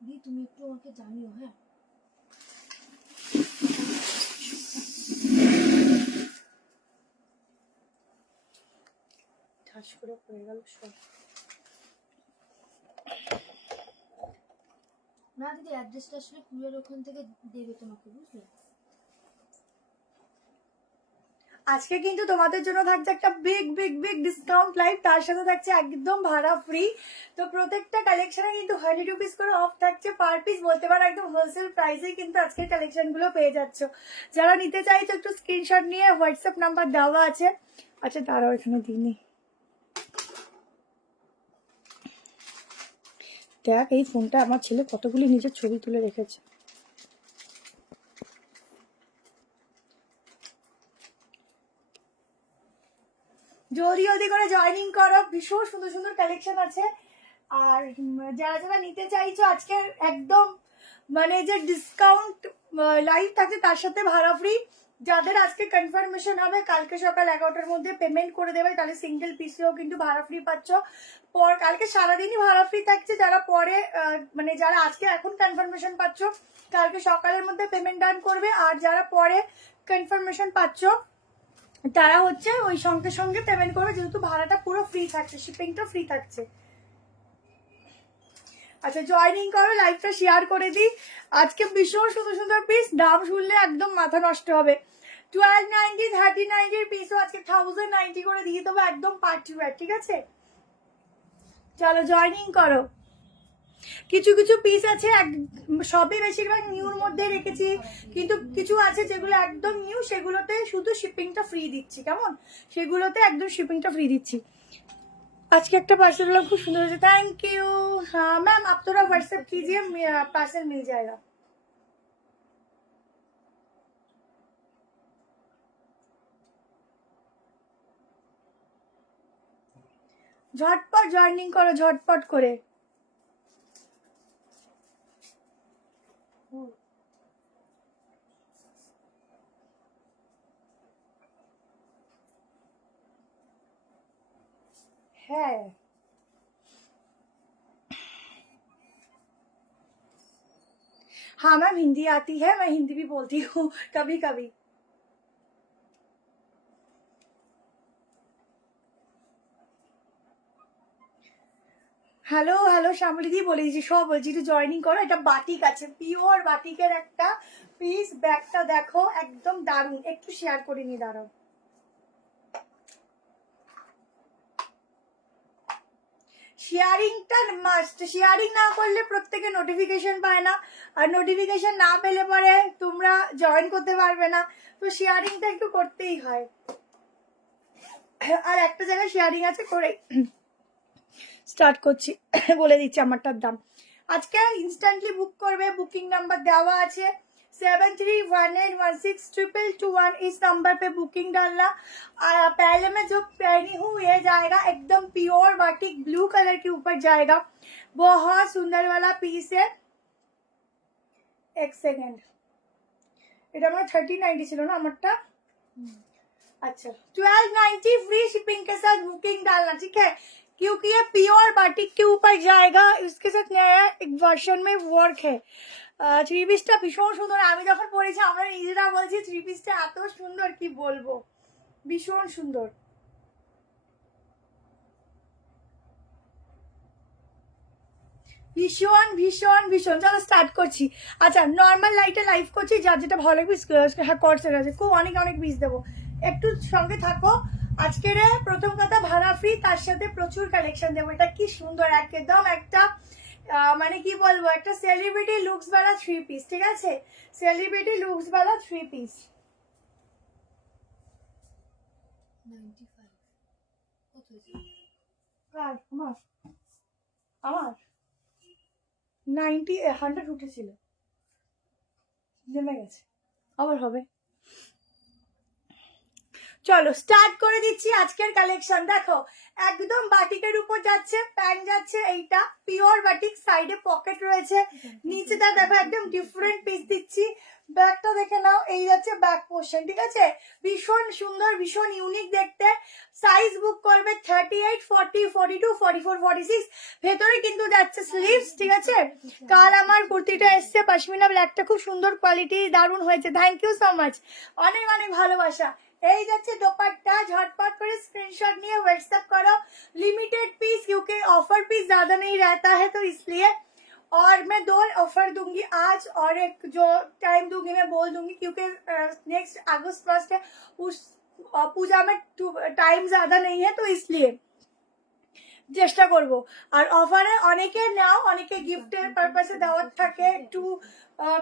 দি তুমি একটু আমাকে জানিও, হ্যাঁ? ঠাস করে পড়ে গেল সব। না দিদি, অ্যাড্রেসটা আসলে কুরিয়ার ওখান থেকে দেবে তোমাকে, বুঝলে? আজকে কিন্তু তোমাদের জন্য থাকছে একটা big big big discount live, তার সাথে থাকছে একদম ভাড়া ফ্রি। তো প্রত্যেকটা কালেকশনে কিন্তু 100 রুপিস করে অফ থাকছে পার পিস, বলতে পারো একদম হোলসেল প্রাইসে কিন্তু আজকের কালেকশন গুলো পেয়ে যাচ্ছ। যারা নিতে চাইছো একটু স্ক্রিনশট নিয়ে হোয়াটসঅ্যাপ নাম্বার দেওয়া আছে। আচ্ছা তারাও এখানে দিইনি, দেখ এই ফোনটা আমার ছেলে কতগুলি নিজের ছবি তুলে রেখেছে। জলদি জলদি করে জয়েনিং করো, ভীষণ সুন্দর সুন্দর কালেকশন আছে। আর যারা যারা নিতে চাইছো আজকে একদম মানে যে ডিসকাউন্ট লাইভ থাকে তার সাথে ভাড়া ফ্রি। যাদের আজকে কনফার্মেশন হবে কালকে সকাল 11টার মধ্যে পেমেন্ট করে দেবে, তাহলে সিঙ্গেল পিসেও কিন্তু ভাড়া ফ্রি পাচ্ছ। পর কালকে সারাদিনই ভাড়া ফ্রি থাকছে। যারা পরে মানে যারা আজকে এখন কনফার্মেশন পাচ্ছ কালকে সকালের মধ্যে পেমেন্ট ডান করবে, আর যারা পরে কনফার্মেশন পাচ্ছ তারা হচ্ছে ওই সঙ্গে সঙ্গে পেমেন্ট করবে, যেহেতু ভাড়াটা পুরো ফ্রি থাকছে, শিপিংটা ফ্রি থাকছে। আচ্ছা জয়েনিং করো, লাইভটা শেয়ার করে দিই। আজকে ভীষণ সুন্দর সুন্দর পিস, দাম শুনলে একদম মাথা নষ্ট হবে। 1290 1390 পিসও আজকে 1090 করে দিয়ে দেবো, একদম পার্টি ওয়্যার, ঠিক আছে? চলো জয়েনিং করো। কিছু কিছু পিস আছে সবই বেশিরভাগ নিউর মধ্যে রেখেছি, কিন্তু কিছু আছে যেগুলো একদম নিউ, সেগুলোতে শুধু শিপিংটা ফ্রি দিচ্ছি। কেমন? সেগুলোতে একদম শিপিংটা ফ্রি দিচ্ছি। आज के एक पार्सल वाला खूब सुंदर है, थैंक यू। हाँ मैम, आप थोड़ा व्हाट्सएप कीजिए, पार्सल मिल जाएगा। झटपट जॉइनिंग करो, झटपट करे। है हाँ मैम, हिंदी आती है, मैं हिंदी भी बोलती हूँ कभी कभी। হ্যালো হ্যালো শ্যামলিদি, বলে দিচ্ছি সব বলছি, একটু জয়েনিং করো। এটা বাটিক আছে, পিওর বাটিকের একটা পিস। ব্যাগটা দেখো একদম দারুণ, একটু শেয়ার করে নি, দাঁড়াও। শেয়ারিংটা মাস্ট, শেয়ারিং না করলে প্রত্যেকে নোটিফিকেশন পায় না, আর নোটিফিকেশন না পেলে পরে তোমরা জয়েন করতে পারবে না। তো শেয়ারিংটা একটু করতেই হয়। আর একটা জায়গায় শেয়ারিং আছে, করে স্টার্ট করছি। বলে দিচ্ছি আমারটার দাম। আজকে ইনস্ট্যান্টলি বুক করবে, बुकिंग नंबर দেওয়া আছে 7318162221। इस नंबर पे बुकिंग डालना। पहले मैं जो पहनी हूँ ये जाएगा एकदम प्योर बाटिक ब्लू कलर के ऊपर जाएगा, बहुत सुंदर वाला पीस है। एक सेकेंड, এটা আমার 1390 ছিল না আমারটা। अच्छा 1290 फ्री शिपिंग के साथ बुकिंग डालना, ठीक है? क्योंकि ये प्योर बाटिक के ऊपर जाएगा, इसके साथ नया एक वर्जन में वर्क है। थ्री पिसটা ভীষণ সুন্দর, আমি যখন পরেছি আমরা নিজেরা বলছি থ্রি পিসটা এত সুন্দর কি বলবো, ভীষণ সুন্দর। ভীষণ ভীষণ ভীষণ। চলো স্টার্ট করছি। আচ্ছা নর্মাল লাইটে লাইভ করছি, যার যেটা ভালো লাগবে হ্যাঁ কোর্সের আছে, খুব অনেক অনেক পিস দেবো, একটু সঙ্গে থাকো। আজকের প্রথম কথা ভাড়া ফ্রি, তার সাথে প্রচুর কালেকশন দেবো। এটা কি সুন্দর, একদম একটা মানে কি বলবো, একটা সেলিব্রিটি লুকস वाला থ্রি পিস, ঠিক আছে? সেলিব্রিটি লুকস वाला থ্রি পিস। 95 কত হয়েছে? কার? আমার আমার 90 100 উঠেছিল, নেমে গেছে, আবার হবে। চলো স্টার্ট করে দিচ্ছি আজকের কালেকশন। দেখো একদম বাটিকের উপর যাচ্ছে, প্যান্ট যাচ্ছে, এইটা পিওর বাটিক, সাইডে পকেট রয়েছে, নিচেটা দেখো একদম ডিফারেন্ট পিস দিচ্ছি, ব্যাকটা দেখে নাও, এই যাচ্ছে ব্যাক পোর্শন, ঠিক আছে? ভীষণ সুন্দর, ভীষণ ইউনিক দেখতে। সাইজ বুক করবে 38, 40, 42, 44, 46। ভেতরে কিন্তু যাচ্ছে স্লিভস, ঠিক আছে? কাল আমার কুর্তিটা এসছে পশমিনা ব্ল্যাকটা, খুব সুন্দর কোয়ালিটি, দারুণ হয়েছে। থ্যাংক ইউ সো মাচ, অনেক অনেক ভালোবাসা। এই যাচ্ছে দোপাট্টা, ঝটপট করে स्क्रीनशॉट নিয়ে व्हाट्सएप करो। लिमिटेड पीस, क्योंकि ऑफर पीस ज्यादा नहीं रहता है, तो इसलिए। और मैं 2 ऑफर दूंगी आज, और एक जो टाइम दूंगी मैं बोल दूंगी, क्योंकि नेक्स्ट अगस्त फर्स्ट है, उस पूजा में टाइम ज्यादा नहीं है, तो इसलिए চেষ্টা করব। আর অফারে অনেকে নাও, অনেকে গিফটের পারপাসে দেওয়ার থাকে, একটু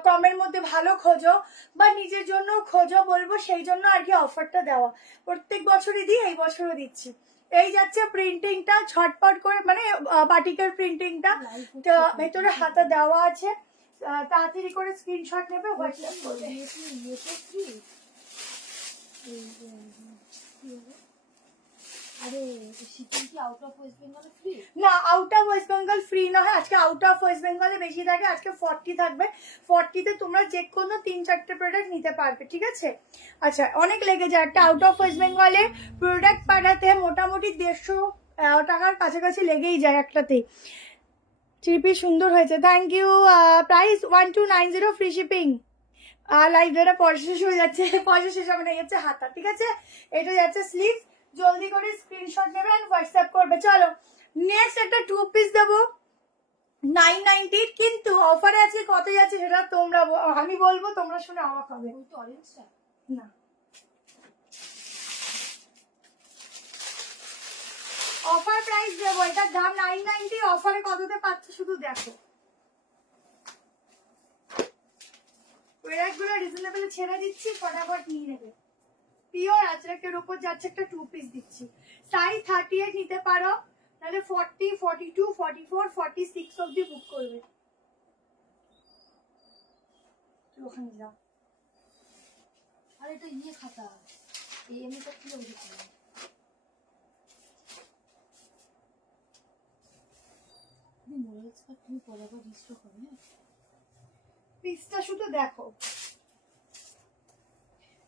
কমের মধ্যে ভালো খোঁজো বা নিজের জন্য খোঁজো বলবো, সেই জন্য আর কি অফারটা দেওয়া। প্রত্যেক বছরই দিই, এই বছরও দিচ্ছি। এই যাচ্ছে প্রিন্টিংটা, ছটপট করে, মানে বাটিকের প্রিন্টিংটা, ভেতরে হাতে দেওয়া আছে। তাড়াতাড়ি করে স্ক্রিনশট নেবে, হোয়াটসঅ্যাপ করবে। আরে শিপিং কি আউট অফ ওয়েস্ট বেঙ্গলে ফ্রি? না, out of West Bengal free নয়, আজকে আউট অফ ওয়েস্ট বেঙ্গলে বেশি থাকে, আজকে 40 থাকবে। 40তে তোমরা যে কোনো 3-4টে প্রোডাক্ট নিতে পারবে, ঠিক আছে? আচ্ছা, অনেক লেগে যায় একটা আউট অফ ওয়েস্ট বেঙ্গলে প্রোডাক্ট পাঠাতে, মোটামুটি 150 টাকার কাছাকাছি লেগেই যায় একটাতেই। থ্রি সুন্দর হয়েছে, thank you. Price 1290, free shipping. Live দ্বারা পয়সা শেষ হয়ে যাচ্ছে, পয়সা শেষ হবে না, যাচ্ছে হাতা, ঠিক আছে? এটা যাচ্ছে স্লিভ, জলদি করে স্ক্রিনশট নেবে আর হোয়াটসঅ্যাপ করবে। চলো নেক্সট একটা 2 পিস দেবো 990, কিন্তু অফারে আছে কত যাচ্ছে সেটা তোমরা, আমি বলবো, তোমরা শুনে অবাক হবে। ওই তো অরেঞ্জটা না, অফার প্রাইস দেবো, এটার দাম 990, অফারে কততে পাচ্ছ শুধু দেখো। প্রোডাক্টগুলো রিজনেবল ছেড়ে দিচ্ছি, ফটাফট নিয়ে নেবে। পিওর আজরাকের উপর যাচ্ছে একটা 2 পিস দিচ্ছি। সাইজ 38 নিতে পারো, তাহলে 40, 42, 44, 46 অবধি বুক করবে। ওখানে যাও। আর এটা ইয়ে খাতা, এই এমনিটা খুলে উঠেছিল। তুমি মনে হচ্ছে তুমি পরে আবার রিস্টক হবে। হ্যাঁ, পিসটা শুধু দেখো,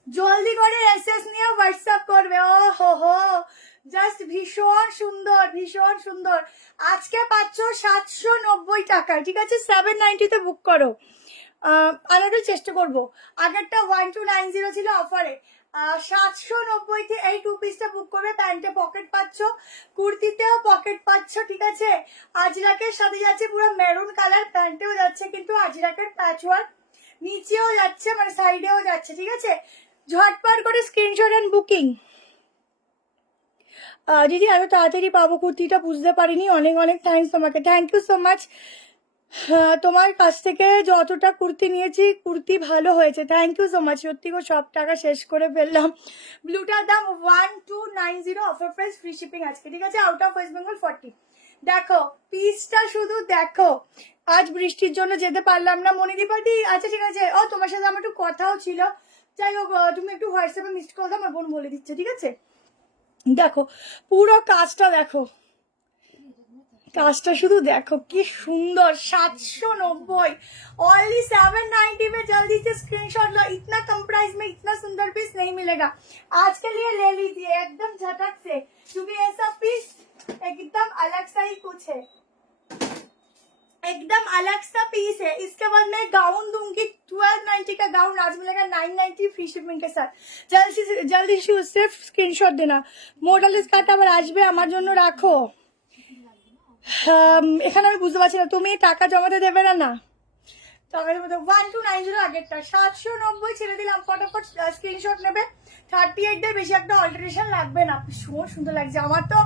জলদি করে এসএস নিয়ে হোয়াটসঅ্যাপ করবে। ও হো হো, জাস্ট ভীষণ সুন্দর, ভীষণ সুন্দর। আজকে পাচ্ছ 790 টাকায়, ঠিক আছে? 790-তে বুক করো। আর একটু চেষ্টা করবো, আগেরটা 1290 ছিল অফারে, 790-তে এই 2 পিসটা বুক করবে। প্যান্টে পকেট পাচ্ছ, কুর্তিতেও পকেট পাচ্ছ, ঠিক আছে? আজরাকের সাথে যাচ্ছে পুরো মেরুন কালার, প্যান্টেও যাচ্ছে কিন্তু আজরাকের প্যাচওয়ার্ক, নিচেও যাচ্ছে, মানে সাইডেও যাচ্ছে, ঠিক আছে? ঝটপট করে স্ক্রিনশট এন্ড বুকিং। দিদি আমি তাড়াতাড়ি পাবো কুর্তিটা, বুঝতে পারিনি, অনেক অনেক থ্যাংকস তোমাকে, থ্যাংক ইউ সো মাচ। তোমার কাছ থেকে যতটা কুর্তি নিয়েছি, কুর্তি ভালো হয়েছে, থ্যাংক ইউ সো মাচ। সত্যি গো, সব টাকা শেষ করে ফেললাম। ব্লুটার দাম 1290, অফার প্রাইস, ফ্রি শিপিং আজকে, ঠিক আছে? Out of West Bengal 40। দেখো পিসটা শুধু দেখো। আজ বৃষ্টির জন্য যেতে পারলাম না, মনিদীপাদি। আচ্ছা ঠিক আছে, ও তোমার সাথে আমার একটু কথাও ছিল। যাই হোক, তুমি একটু হোয়াটসঅ্যাপে মিসড কল দাও, আমার বোন বলে দিচ্ছে, ঠিক আছে? দেখো পুরো কাজটা দেখো, কাজটা শুধু দেখো কি সুন্দর। 790, ओनली 790 में जल्दी से स्क्रीनशॉट लो। इतना कम प्राइस में इतना सुंदर पीस नहीं मिलेगा। आज के लिए ले लीजिए एकदम झटक से, क्योंकि ऐसा पीस एकदम अलग सा ही कुछ है, एकदम अलग सा पीस है। इसके बाद मैं गाउन दूंगी 1290 का गाउन, आज मिलेगा 990 फ्री शिपिंग के साथ। जल्दी से सिर्फ स्क्रीनशॉट देना। मॉडल इसका আবার আসবে, আমার জন্য রাখো। এখানে আমি বুঝতে পারছি না, তুমি টাকা জমাতে দেবে না? না, টাকা জমাতে 1290 আগেরটা 790 ছেড়ে দিলাম, ফটাফট স্ক্রিনশট নেবে। 38 এর বেশি একটা অল্টারেশন লাগবে না, ভীষণ সুন্দর লাগছে। আমার তো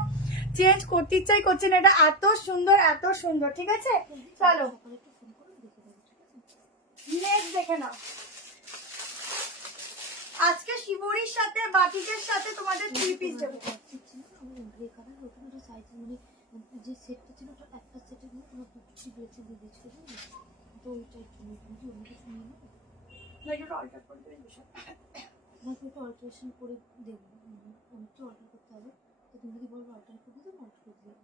চেঞ্জ করতে ইচ্ছাই করছে না, এটা এত সুন্দর, এত সুন্দর, ঠিক আছে? চলো নেক্সট দেখে নাও। আজকে শিবরির সাথে বাটিকের সাথে তোমাদের 3 পিস দেবো। যে সেটটা ছিল ওটা একটা সেটের মধ্যে তোমার দুটো বেছে দিয়েছিল, তো ওইটার জন্য কিন্তু অন্য কিছু নিয়ে নেবো না, এটা অল্টার করে দেবে বিষয়, আমাকে ওটা অল্টারেশন করে দেবো, অনেকটা অল্টার করতে হবে, তো তুমি যদি বলবো অল্টার করে দেবো, অল্টার করে দেবো।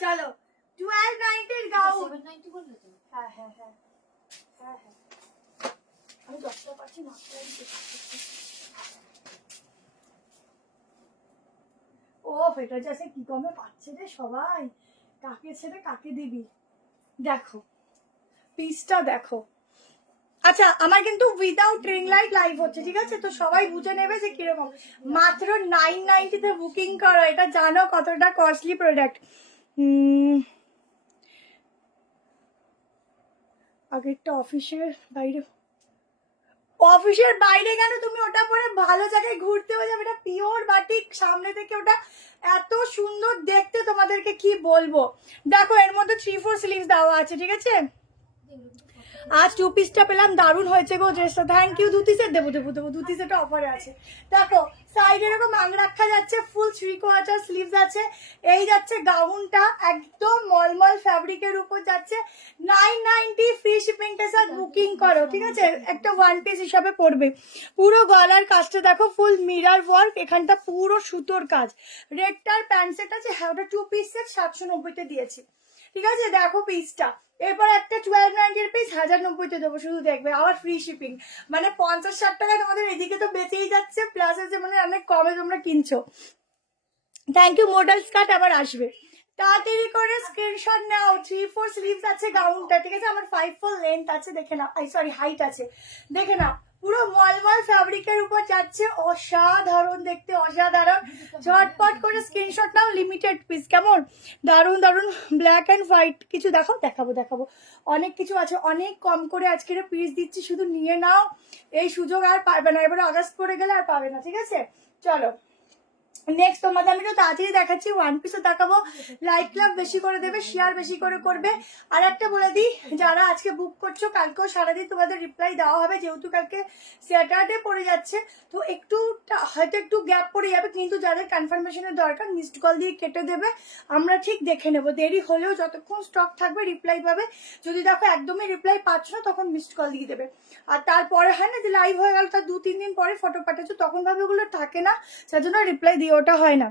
চলো 1290 গাউন। 790 বললে তো? হ্যাঁ হ্যাঁ হ্যাঁ হ্যাঁ হ্যাঁ, আমি 10টা পাচ্ছি না। ও এটা যাচ্ছে কি কমে পাচ্ছে রে সবাই, কাকে ছেড়ে কাকে দিবি। দেখো পিসটা দেখো। আচ্ছা আমার কিন্তু উইদাউট রিং লাইট লাইভ হচ্ছে, ঠিক আছে, তো সবাই বুঝে নেবে যে কিরকম। মাত্র 990 তে বুকিং করো, এটা জানো কতটা কস্টলি প্রোডাক্ট। আগেরটা অফিসের বাইরে, অফিসের বাইরে কেন তুমি ওটা পরে ভালো জায়গায় ঘুরতেও যাবে, এটা পিওর বাটিক, সামনে থেকে ওটা এত সুন্দর দেখতে, তোমাদেরকে কি বলবো। দেখো এর মধ্যে 3-4 স্লিভস দেওয়া আছে, ঠিক আছে। আজ 2 পিসটা পেলাম, দারুণ হয়েছে গো ড্রেসটা, থ্যাংক ইউ। ধুতি সেট দেবো দেবো দেবো, ধুতি সেট অফারে আছে। দেখো সাইডে এরকম রাখা যাচ্ছে, ফুল 3/4 স্লিভস আছে। এই যাচ্ছে গাউনটা, একদম মলমল ফ্যাব্রিকের উপর যাচ্ছে, 990 ফ্রি শিপিং কে সাথ বুকিং করো, ঠিক আছে। একটা 1 পিস হিসাবে পড়বে। পুরো গলার কাজটা দেখো, ফুল মিরার ওয়ার্ক, এখানটা পুরো সুতোর কাজ। রেডটার প্যান্ট সেট আছে, হ্যাঁ ওটা 2 পিস সেট 790 দিয়েছি, ঠিক আছে। দেখো পিসটা, এরপর একটা 1290 পিস 1090 দেবো, শুধু দেখবে, আবার ফ্রি শিপিং, মানে 50-60 টাকা তোমাদের এদিকে তো বেঁচেই যাচ্ছে, প্লাস আছে মানে অনেক কমে তোমরা কিনছো। Thank you. মডেল স্কার্ট আবার আসবে, তাড়াতাড়ি করে স্ক্রিনশট নাও। 3-4 স্লিভস আছে গাউনটা, ঠিক আছে। আমার 5-4 লেন্থ আছে, দেখে নাও, সরি হাইট আছে, দেখে নাও। পুরো মলমল ফ্যাব্রিকের উপর যাচ্ছে, অসাধারণ দেখতে, অসাধারণ। ঝটপট করে স্ক্রিনশট নাও, লিমিটেড পিস, কেমন দারুণ দারুণ। ব্ল্যাক অ্যান্ড হোয়াইট কিছু দেখাবো, অনেক কিছু আছে, অনেক কম করে আজকের পিস দিচ্ছি, শুধু নিয়ে নাও, এই সুযোগ আর পাবে না, এবারে আগস্ট পরে গেলে আর পাবে না, ঠিক আছে। চলো নেক্সট তোমাদের আমি একটু তাড়াতাড়ি দেখাচ্ছি, 1 পিসও দেখাবো। লাইক লাভ বেশি করে দেবে, শেয়ার বেশি করে করবে। আর একটা বলে দিই, যারা আজকে বুক করছো কালকেও সারাদিন তোমাদের রিপ্লাই দেওয়া হবে, যেহেতু কালকে স্যাটারডে পড়ে যাচ্ছে, তো হয়তো একটু গ্যাপ পড়ে যাবে, কিন্তু যাদের কনফার্মেশনের দরকার মিসড কল দিয়ে কেটে দেবে, আমরা ঠিক দেখে নেবো। দেরি হলেও যতক্ষণ স্টক থাকবে রিপ্লাই পাবে। যদি দেখো একদমই রিপ্লাই পাচ্ছ না, তখন মিসড কল দিয়ে দেবে। আর তারপরে হয় না যে লাইভ হয়ে গেল, তার 2-3 দিন পরে ফটো পাঠাচ্ছ, তখন ভাবে ওগুলো থাকে না, সেজন্য রিপ্লাই দিয়ে ওটা হয় না।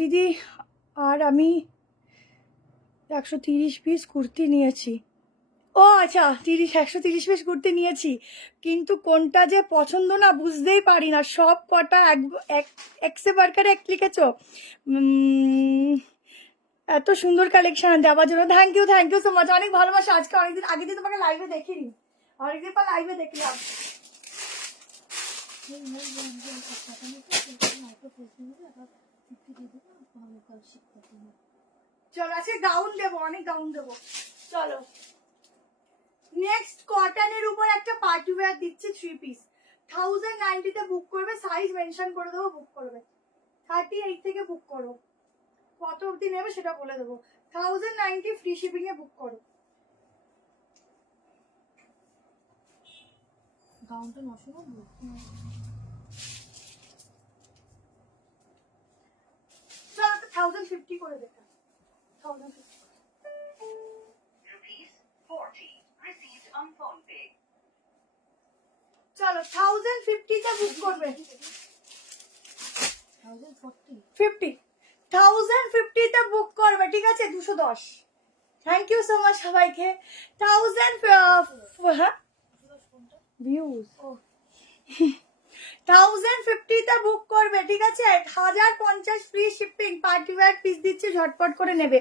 দিদি আর আমি 130 পিস কুর্তি নিয়েছি। ও আচ্ছা, 130 পিস কুর্তি নিয়েছি, কিন্তু কোনটা যে পছন্দ না বুঝতেই পারি না, সব কটা এক সে বারকার এক লিখেছো। এত সুন্দর কালেকশন দেওয়ার জন্য থ্যাংক ইউ সো মাচ, অনেক ভালোবাসা। আজকে অনেকদিন আগে দিয়ে তোমাকে লাইভে দেখিনি, অনেকদিন পর লাইভে দেখলাম। চলো আজকে গাউন দেবো, অনেক গাউন দেবো। চলো নেক্সট কটনের উপর একটা পার্টি ওয়্যার দিচ্ছি 3 পিস, 1090 তে বুক করবে, সাইজ মেনশন করে দেবো, বুক করবে 38 থেকে বুক করো, কত অবধি নেবে সেটা বলে দেবো। 1090 ফ্রি শিপিং এ বুক করো। গাউনটা 990। চলো 1050 করে দেখা, 1050 চলো 1050 তে বুক করবে, 1050 তে বুক করবে, ঠিক আছে। 210। থ্যাংক ইউ সো মাচ সবাইকে। 1000 ভিউজ 1050 তে বুক করবে, ঠিক আছে। 1050 free shipping, party wear piece দিচ্ছি, ঝটপট করে নেবে।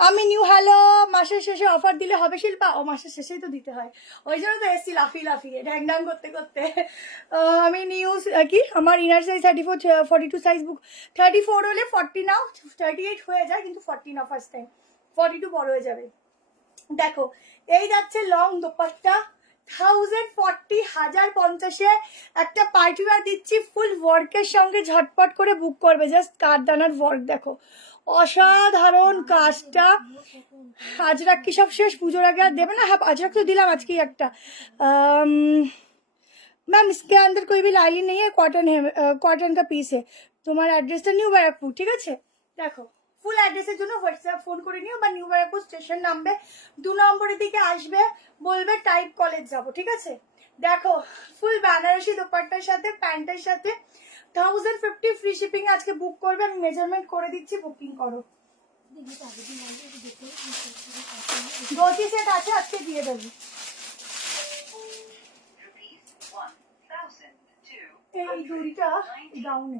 আমি নিউ হ্যালো, মাসের শেষে অফার দিলে হবে শিল্পা? ও মাসের শেষেই তো দিতে হয়, ওই জন্য তো এসছি লাফিয়ে ঢ্যাং ঢ্যাং করতে করতে। আমি নিউ কি আমার ইনার সাইজ 42 সাইজ বুক, 34 হলে 40 নাও, 38 হয়ে যায়, কিন্তু 40 না ফার্স্ট টাইম, 42 বড় হয়ে যাবে। দেখো এই যাচ্ছে লং দোপাট্টা, 1040 1050 একটা পার্টি ওয়্যার দিচ্ছি ফুল ওয়ার্কের সঙ্গে, ঝটপট করে বুক করবে। জাস্ট কাঠদানার ওয়ার্ক দেখো, অসাধারণ কাজটা। আজরাক কি সব শেষ? পুজোর আগে আর দেবে না? হ্যাঁ আজরাক তো দিলাম আজকেই একটা। मैम इसके अंदर कोई भी लाइनिंग नहीं है, कॉटन है, कॉटन का पीस है। তোমার অ্যাড্রেসটা নিউ ব্যারাকপুর, ঠিক আছে। দেখো ফুল অ্যাড্রেসের জন্য হোয়াটসঅ্যাপ ফোন করে নিও, বা নিউ ব্যারাকপুর স্টেশন নামবে, 2 নম্বরের দিকে আসবে, বলবে টাইপ কলেজ যাব, ঠিক আছে। দেখো ফুল বেনারসি দোপাট্টার সাথে প্যান্টের সাথে 1050 ফ্রি শিপিং আজকে বুক করবে, আমি মেজারমেন্ট করে দিচ্ছি, বুকিং করো। দেখি তো আগের দিন আগে একটু দেখে ধোতি সেট আছে, আজকে দিয়ে দেবো। এই দড়িটা ডাউনে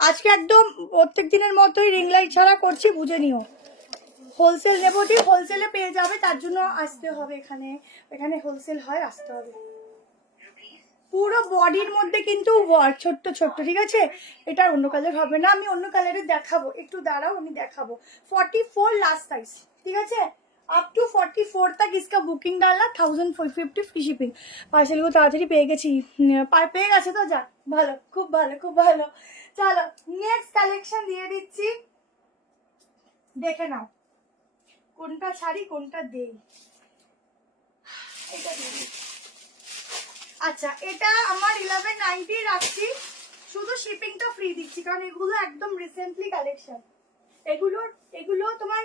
আজকে একদম প্রত্যেক দিনের মতোই রিং লাইট ছাড়া করছি, বুঝে নিও। হোলসেল নেবো, ঠিক হোলসেলে পেয়ে যাবে, তার জন্য আসতে হবে এখানে, এখানে হোলসেল হয়, আসতে হবে। পুরো বডির মধ্যে কিন্তু ওয়ার্ক ছোট্ট ছোট্ট, ঠিক আছে? এটা অন্য কালার হবে না, আমি অন্য কালারে দেখাবো, একটু দাঁড়াও আমি দেখাবো। 44 लास्ट साइज, ठीक है? अप टू 44 तक इसका बुकिंग डालना, 1050 फ्री शिपिंग। পার্সেলগুলো তাড়াতাড়ি পেয়ে গেছি, পেয়ে গেছে তো, যা ভালো, খুব ভালো, খুব ভালো। চলো নেক্সট কালেকশন দিয়ে দিচ্ছি, দেখে নাও কোনটা ছাড়ি কোনটা দেই। এটা দিয়ে দিই। আচ্ছা, এটা আমার 1190 রাখছি, শুধু শিপিংটা ফ্রি দিচ্ছি, কারণ এগুলো একদম রিসেন্টলি কালেকশন। এগুলো তোমার,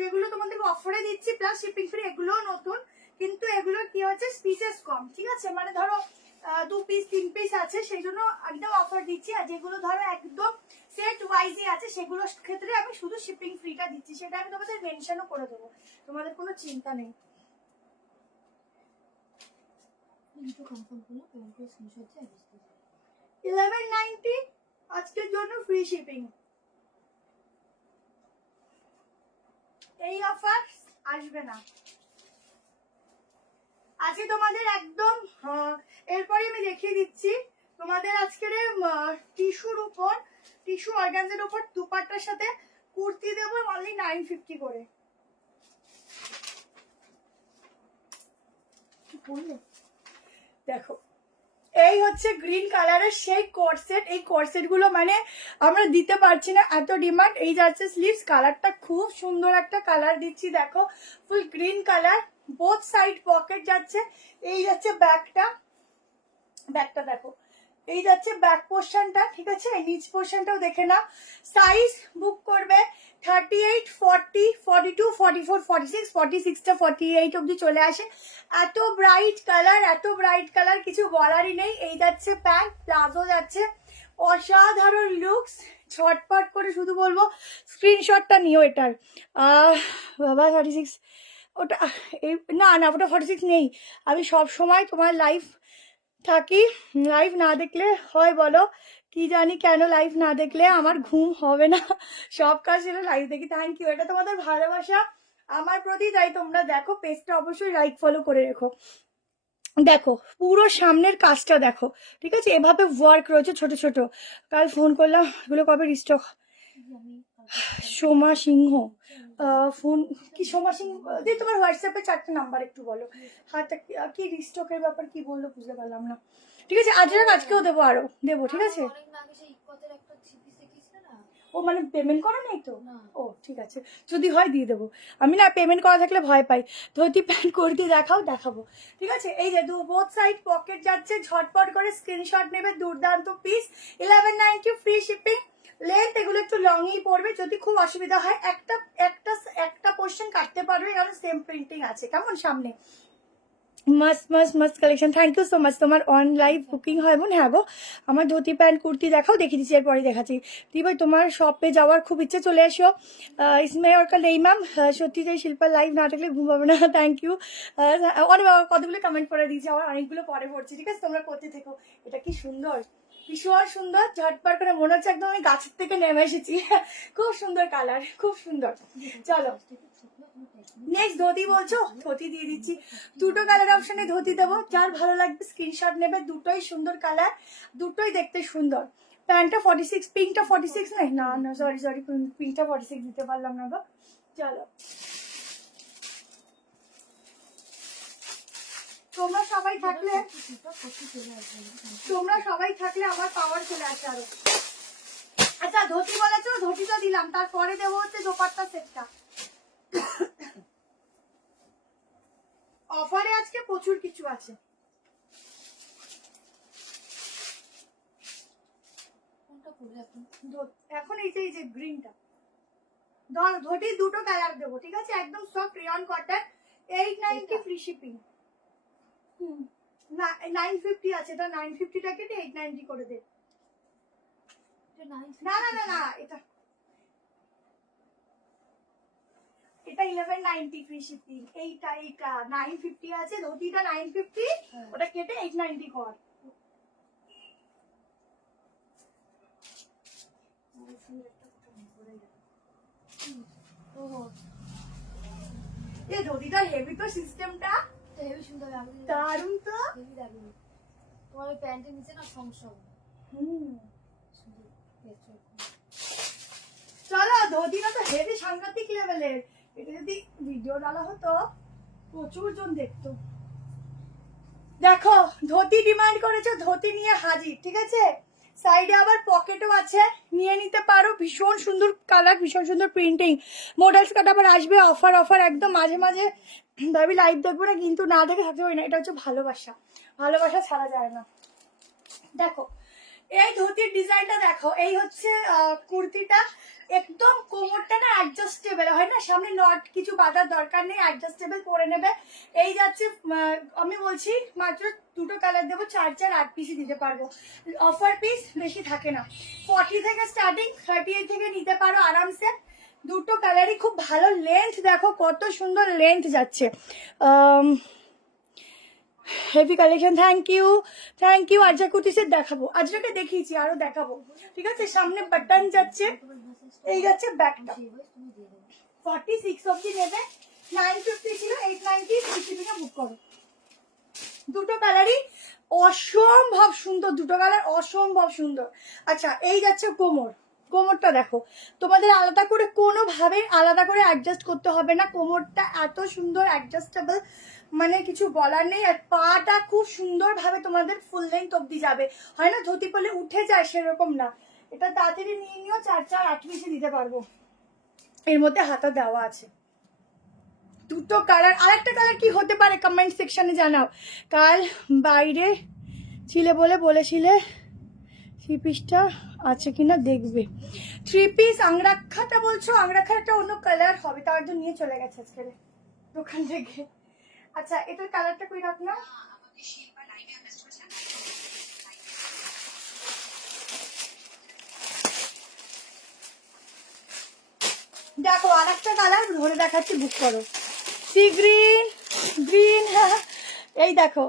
যেগুলো তোমাদের অফারে দিচ্ছি প্লাস শিপিং ফ্রি, এগুলো নতুন, কিন্তু এগুলোর কি হচ্ছে পিসেস কম, ঠিক আছে? মানে ধরো 2 পিস 3 পিস আছে, সেই জন্য একদম অফার দিচ্ছি। আর যেগুলো ধরো একদম সেট ওয়াইজই আছে, সেগুলোর ক্ষেত্রে আমি শুধু শিপিং ফ্রিটা দিচ্ছি, সেটা আমি তোমাদের মেনশনও করে দেবো, তোমাদের কোনো চিন্তা নেই। কিন্তু কনফার্ম করলাম, পেমেন্ট করে স্ক্রিনশট দিয়ে আসতে হবে। 1190 আজকের জন্য ফ্রি শিপিং। এই অফার আসবে না আজকে তোমাদের একদম। এরপরে আমি দেখিয়ে দিচ্ছি তোমাদের আজকের টিস্যুর উপর, টিস্যু অর্গানজের উপর দুপাট্টার সাথে কুর্তি দেবো অনলি 950 করে। দেখো এই হচ্ছে গ্রিন কালারের সেই কোর্সেট, এই কোর্সেট গুলো মানে আমরা দিতে পারছি না, এত ডিমান্ড। এই যাচ্ছে স্লিভস, কালারটা খুব সুন্দর একটা কালার দিচ্ছি, দেখো full green colour, both side pocket যাচ্ছে। এই যাচ্ছে ব্যাকটা, ব্যাকটা দেখো, এই যাচ্ছে ব্যাক পোর্শনটা, ঠিক আছে? নিচ পোর্শনটাও দেখে নাও। সাইজ বুক করবে 38, 40, 42, 44, 46, 46টা 48 অবধি চলে আসে। এত ব্রাইট কালার, এত ব্রাইট কালার, কিছু বলারই নেই। এই যাচ্ছে প্যান্ট, প্লাজো যাচ্ছে, অসাধারণ লুকস। ছটপট করে শুধু বলবো স্ক্রিনশটটা নিও এটার। বাবা 36, ওটা এই না না, ওটা 46 নেই। আমি সব সময় তোমার লাইভ থাকি, লাইভ না দেখলে হয় বলো? কি জানি কেন লাইভ না দেখলে আমার ঘুম হবে না, সব কাজ ছেড়ে লাইভ দেখি। থ্যাংক ইউ, এটা তোমাদের ভালোবাসা আমার প্রতি, তাই তোমরা দেখো। পেজটা অবশ্যই লাইক ফলো করে রেখো। দেখো পুরো সামনের কাজটা দেখো, ঠিক আছে? এভাবে ওয়ার্ক রয়েছে ছোট ছোট। কাল ফোন করলাম, এগুলো কবে রিস্টক? সোমা সিংহ, ফোন কি সোমা সিংহ দিয়ে, তোমার হোয়াটসঅ্যাপে 4টা নাম্বার একটু বলো। হ্যাঁ, কি রিস্টকের ব্যাপার কি বললো বুঝতে পারলাম না, ঠিক আছে? আজকেও দেবো, আরো দেবো, ঠিক আছে? ও মানে পেমেন্ট করা নেই তো? ও ঠিক আছে, যদি হয় দিয়ে দেবো। আমি না পেমেন্ট করা থাকলে ভয় পাই। ধুতি প্যান্ট কুর্তি দেখাবো, ঠিক আছে? এই যে বোথ সাইড পকেট যাচ্ছে, ঝটপট করে স্ক্রিনশট নেবে। দুর্দান্ত পিস, 1190 ফ্রি শিপিং। লেন্থ এগুলো একটু লংই পড়বে, যদি খুব অসুবিধা হয় একটা পোর্শন কাটতে পারবে, কারণ সেম প্রিন্টিং আছে, কেমন? সামনে मस्त मस्त मस्त collection. Thank you so much. তোমার অন লাইভ বুকিং হয় বোন? হ্যাঁ গো, আমার ধুতি প্যান্ট কুর্তি দেখাও, দেখিয়ে দিচ্ছি, এরপরে দেখাচ্ছি। তুই ভাই তোমার শপে যাওয়ার খুব ইচ্ছে, চলে এসো। ইসমে ওর কাল এই ম্যাম, সত্যি যে শিল্পার লাইভ না থাকলে ঘুম হবে না। থ্যাংক ইউ, অনেক কতগুলো কমেন্ট করে দিয়েছি, আমার অনেকগুলো পরে পড়ছি, ঠিক আছে? তোমরা করতে থেকো। এটা কি সুন্দর, ভীষণ সুন্দর, ঝটপট করে মনে হচ্ছে একদম আমি গাছের থেকে নেমে এসেছি। খুব সুন্দর কালার, খুব সুন্দর। চলো নেক্সট ধুতি বলছো, ধুতি দিয়ে দিচ্ছি। দুটো কালার অপশনে ধুতি দেবো, যার ভালো লাগবে স্ক্রিনশট নেবে। দুটোই সুন্দর কালার, দুটোই দেখতে সুন্দর। প্যান্টটা 46, পিঙ্কটা 46 নেই, না না সরি পিঙ্কটা 46 দিতে পারলাম না গো। চলো তোমরা সবাই থাকলে আমার পাওয়ার চলে আসে আরো। আচ্ছা ধুতি বলেছো, ধুতিটা দিলাম, তারপরে দেবো হচ্ছে দোপাট্টা সেটটা। অফারে আজকে প্রচুর কিছু আছে। এখন এই যে গ্রিনটা ধর, ধুতি দুটো কালার দেবো, ঠিক আছে? একদম সফট রিয়ন কটন, 890 ফ্রি শিপিং। না 950 আছে, এটা 950 টাকে 890 করে দে। এটা 950 না না না না, এটা 1190 ফ্রি শিপিং। এইটা 950 আছে, ধুতিটা 950, হ্যাঁ। ওটা কেটে 890 কর। ওহো, এই ধুতিটা হেভি তো, সিস্টেমটা এটা হেবি সুন্দর লাগবে। দারুণ তো। হেবি লাগবে। তোমার ওই প্যান্টের নিচে না সংসব সুন্দর দেখছো। চলো, ধুতিটা তো হেভি সাংঘাতিক লেভেলের। এটা যদি ভিডিও ডালা হতো প্রচুর জন দেখতো। দেখো, ধুতি ডিমান্ড করেছো, ধুতি নিয়ে হাজির, ঠিক আছে। সাইডে আবার পকেটও আছে, নিয়ে নিতে পারো। ভীষণ সুন্দর কালার, ভীষণ সুন্দর প্রিন্টিং। মডেলস কাট আবার আসবে, অফার একদম মাঝে মাঝে। ভাবি লাইভ দেখবো না, কিন্তু না দেখে থাকতে পারি না। এটা হচ্ছে ভালোবাসা, ভালোবাসা ছাড়া যায় না। দেখো এই ধুতির ডিজাইনটা দেখো, এই হচ্ছে কুর্তিটা। একদম কোমরটা না অ্যাডজাস্টেবল হয় না, সামনে নট কিছু বাঁধার দরকার নেই, অ্যাডজাস্টেবল পরে নেবে। এই যাচ্ছে আমি বলছি মাত্র দুটো কালার দেবো, 4 পিসই দিতে পারবো। অফার পিস বেশি থাকে না, 40 থেকে স্টার্টিং, 38 থেকে নিতে পারো আরামসে। দুটো কালারই খুব ভালো। লেন্থ দেখো কত সুন্দর লেন্থ যাচ্ছে। Heavy collection, thank you. আজকে কুর্তিসের দেখাবো, আজকে দেখিয়েছি, আরো দেখাবো, ঠিক আছে। সামনে বাটন যাচ্ছে, এই যাচ্ছে ব্যাকটা। 46 অবধি নেবে, 950 ছিল, 890 শিপিংয়ে বুক করো। দুটো কালারই অসম্ভব সুন্দর, দুটো কালার অসম্ভব সুন্দর। আচ্ছা, এই যাচ্ছে কোমরটা দেখো, তোমাদের আলাদা করে কোনোভাবে আলাদা করে অ্যাডজাস্ট করতে হবে না। কোমরটা এত সুন্দর অ্যাডজাস্টেবল, মানে কিছু বলার নেই। আর পাটা খুব সুন্দরভাবে তোমাদের ফুল লেন্থ অব্দি যাবে, হয় না ধুতি পরলে উঠে যায়, সেরকম না। এটা তাড়াতাড়ি নিয়ে নিও, 4 পিসে দিতে পারবো। এর মধ্যে হাতা দেওয়া আছে। দুটো কালার, আরেকটা কালার কি হতে পারে কমেন্ট সেকশনে জানাও। কাল বাইরে ছিলে বলে বলেছিলে 3 পিসটা আছে কিনা দেখবে। 3 পিস আংরাক্ষাটা বলছো, আংরাক্ষাটা অন্য কালার হবে, তার জন্য নিয়ে চলে গেছে আজকে দোকান থেকে। আচ্ছা, এটার কালারটা কই রাখ না। দেখো আরেকটা কালার ধরে দেখাচ্ছি, বুক করো। সি গ্রিন, এই দেখো,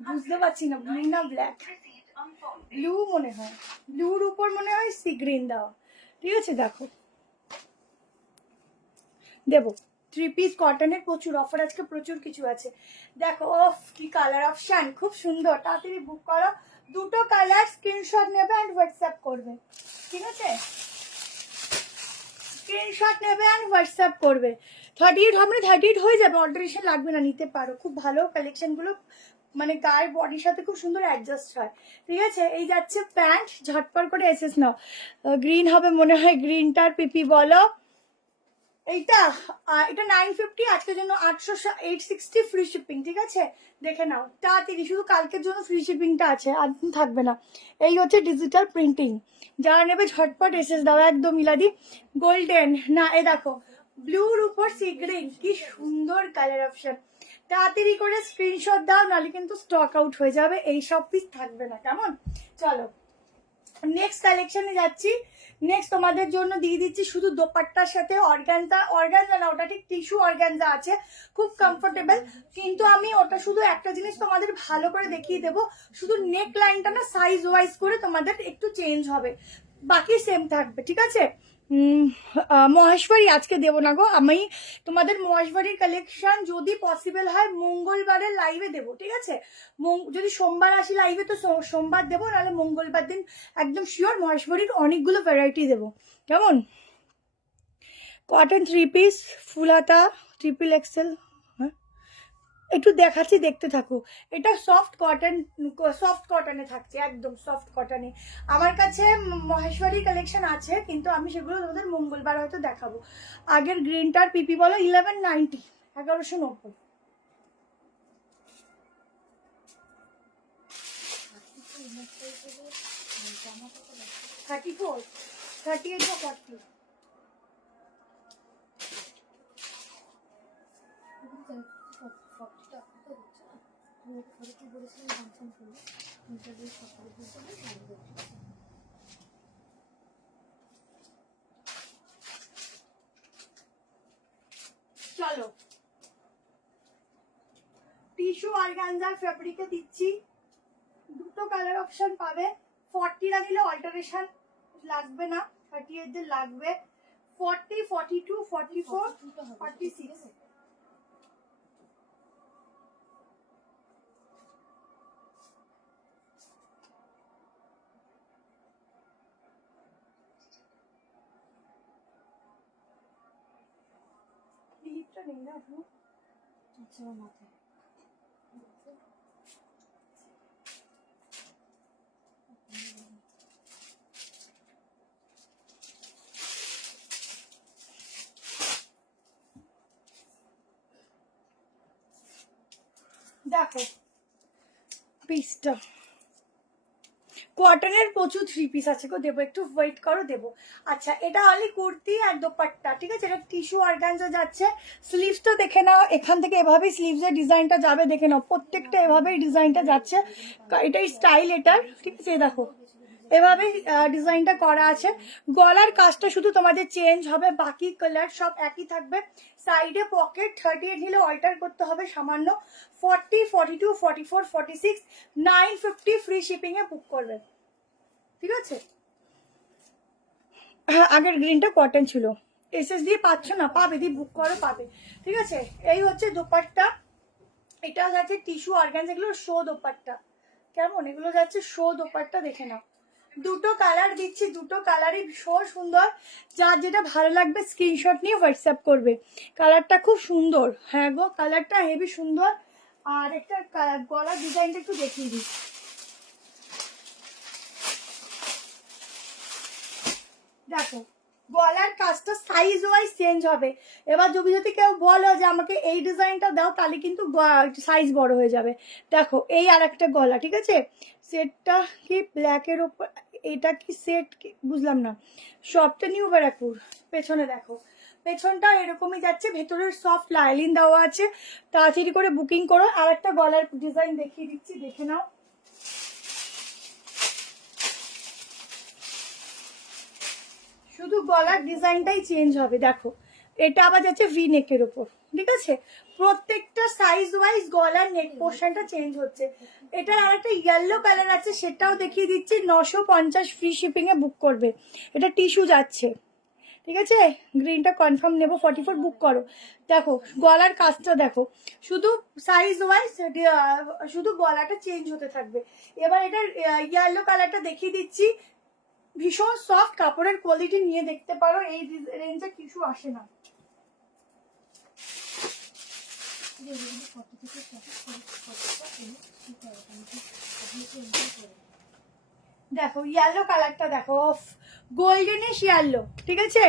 বুঝতে পারছি না ব্লু না ব্ল্যাক, ব্লু মনে হয়, ব্লুর উপর মনে হয় সি গ্রিন দেওয়া, ঠিক আছে। দেখো দেবো 3 পিস কটনের, প্রচুর অফার আজকে, প্রচুর কিছু আছে। দেখো অফ কি কালার অপশন, খুব সুন্দর, তাড়াতাড়ি বুক করো। দুটো কালার স্ক্রিনশট নেবে অ্যান্ড হোয়াটসঅ্যাপ করবে, ঠিক আছে। স্ক্রিনশট নেবে অ্যান্ড হোয়াটসঅ্যাপ করবে। 38 হবে না, 38 হয়ে যাবে, অল্টারেশন লাগবে না, নিতে পারো। খুব ভালো কালেকশনগুলো, মানে গায়ের বডির সাথে খুব সুন্দর অ্যাডজাস্ট হয়, ঠিক আছে। এই যাচ্ছে প্যান্ট, ঝটপট করে এসেস নাও। গ্রিন হবে মনে হয়, গ্রিনটার পিপি বলো। এটা 950, আজকের জন্য 860 ফ্রি শিপিং, ঠিক আছে। দেখে নাও তাড়াতাড়ি, শুধু কালকের জন্য ফ্রি শিপিংটা আছে, আর থাকবে না। এই হচ্ছে ডিজিটাল প্রিন্টিং, যারা নেবে ঝটপট এসেস দাও। একদম মিলাদি গোল্ডেন না, এ দেখো ব্লুর উপর সি গ্রিন, কি সুন্দর কালার অপশন। তাড়াতাড়ি করে স্ক্রিনশট দাও, নাহলে কিন্তু স্টক আউট হয়ে যাবে, এই সব পিস থাকবে না, কেমন। চলো নেক্সট কালেকশনে যাচ্ছি। নেক্সট তোমাদের জন্য দিয়ে দিচ্ছি শুধু দোপাট্টার সাথে অর্গানজা না, ওটা ঠিক টিস্যু অর্গানজা আছে, খুব কমফোর্টেবল। কিন্তু আমি ওটা শুধু একটা জিনিস তোমাদের ভালো করে দেখিয়ে দেবো, শুধু নেক লাইনটা না সাইজ ওয়াইজ করে তোমাদের একটু চেঞ্জ হবে, বাকি সেম থাকবে, ঠিক আছে। মহেশ্বরী আজকে দেবো না গো, আমি তোমাদের মহেশ্বরীর কালেকশন যদি পসিবল হয় মঙ্গলবারের লাইভে দেবো, ঠিক আছে। যদি সোমবার আসি লাইভে তো সোমবার দেবো, নাহলে মঙ্গলবার দিন একদম শিওর মহেশ্বরীর অনেকগুলো ভ্যারাইটি দেবো, কেমন। কটন 3 পিস ফুল হাতা, ট্রিপল এক্সেল, একটু দেখাচ্ছি, দেখতে থাকো। এটা সফট কটনে থাকছে, একদম সফট কটনে। আমার কাছে মহেশ্বরী কালেকশন আছে, কিন্তু আমি সেগুলো তোমাদের মঙ্গলবার হয়তো দেখাবো। আগের গ্রিনটার পিপি বলো 1190, 1190। 34, 38 বা 40। 40টা তো হচ্ছে না, আমি ওকে কি বলেছিলাম কনফার্ম করবো ইন্টারভিউ সকালে বলতে হবে। চলো টিস্যু অর্গানজার ফেব্রিকে দিচ্ছি, দুটো কালার অপশন পাবে। 40 দিলে অল্টারেশন লাগবে না, 38 এর লাগবে। 40, 42, 44, 46। ক্লিপটা নেই না এখন। আচ্ছা আমার মাথায় দেখো পিসটা কটনের প্রচুর 3 পিস আছে গো, দেবো একটু ওয়েট করো দেবো। আচ্ছা এটা অনলি কুর্তি আর দোপাট্টা, ঠিক আছে? এটা টিস্যু অর্গানজা যাচ্ছে। স্লিভসটা দেখে নাও, এখান থেকে এভাবেই স্লিভসের ডিজাইনটা যাবে, দেখে নাও প্রত্যেকটা এভাবেই ডিজাইনটা যাচ্ছে। এটাই স্টাইল এটার, ঠিক আছে? দেখো এভাবেই ডিজাইনটা করা আছে। গলার কাজটা শুধু তোমাদের চেঞ্জ হবে, বাকি কালার সব একই থাকবে। সাইডে পকেট 38 নিলে অল্টার করতে হবে সামান্য। 40, 42, 44, 46, 950 ফ্রি শিপিং এ বুক করবে, ঠিক আছে? হ্যাঁ আগের গ্রিনটা কটন ছিল, এসএস দিয়ে পাচ্ছ না, পাবে দিয়ে বুক করো পাবে, ঠিক আছে? এই হচ্ছে দোপাট্টা, এটা যাচ্ছে টিস্যু অর্গানজা, এগুলো শো দোপাট্টা, কেমন? এগুলো যাচ্ছে শো দোপাট্টা, দেখে নাও। দুটো কালার দিচ্ছি, দুটো কালারই ভীষণ সুন্দর। যার যেটা ভালো লাগবে স্ক্রিনশট নিয়ে হোয়াটসঅ্যাপ করবে। কালারটা খুব সুন্দর, হ্যাঁ গো কালারটা হেভি সুন্দর। আর একটা গলার ডিজাইনটা একটু দেখিয়ে দিই, দেখো গলার কাজটা সাইজ ওয়াইজ চেঞ্জ হবে। এবার যদি কেউ বলো যে আমাকে এই ডিজাইনটা দাও, তাহলে কিন্তু সাইজ বড় হয়ে যাবে। দেখো এই আর একটা গলা, ঠিক আছে? সেটটা কি ব্ল্যাকের ওপর, এটা কি সেট কি বুঝলাম না। সবটা নিউ ব্যারাকপুর। পেছনে দেখো, পেছনটা এরকমই যাচ্ছে, ভেতরের সফট লাইলিন দেওয়া আছে। তাড়াতাড়ি করে বুকিং করো। আর একটা গলার ডিজাইন দেখিয়ে দিচ্ছি, দেখে নাও। শুধু গলার ডিজাইনটাই চেঞ্জ হবে, দেখো এটা আবার যাচ্ছে ভি নেকের উপর, ঠিক আছে? প্রত্যেকটা সাইজ ওয়াইজ গলার নেক পোর্শনটা চেঞ্জ হচ্ছে। এটা আর একটা ইয়েলো কালার আছে, সেটাও দেখিয়ে দিচ্ছি। 950 ফ্রি শিপিং এ বুক করবে। এটা টিস্যু যাচ্ছে, ঠিক আছে? গ্রিনটা কনফার্ম নেবো, 44 বুক করো। দেখো গলার কাজটা দেখো, শুধু সাইজ ওয়াইজ শুধু গলাটা চেঞ্জ হতে থাকবে। এবার এটার ইয়েলো কালারটা দেখিয়ে দিচ্ছি, ভীষণ সফট, কাপড়ের কোয়ালিটি নিয়ে দেখতে পারো, এই রেঞ্জে কিছু আসে না। দেখো ইয়েলো কালারটা দেখো, গোল্ডেনিশ ইয়েলো, ঠিক আছে?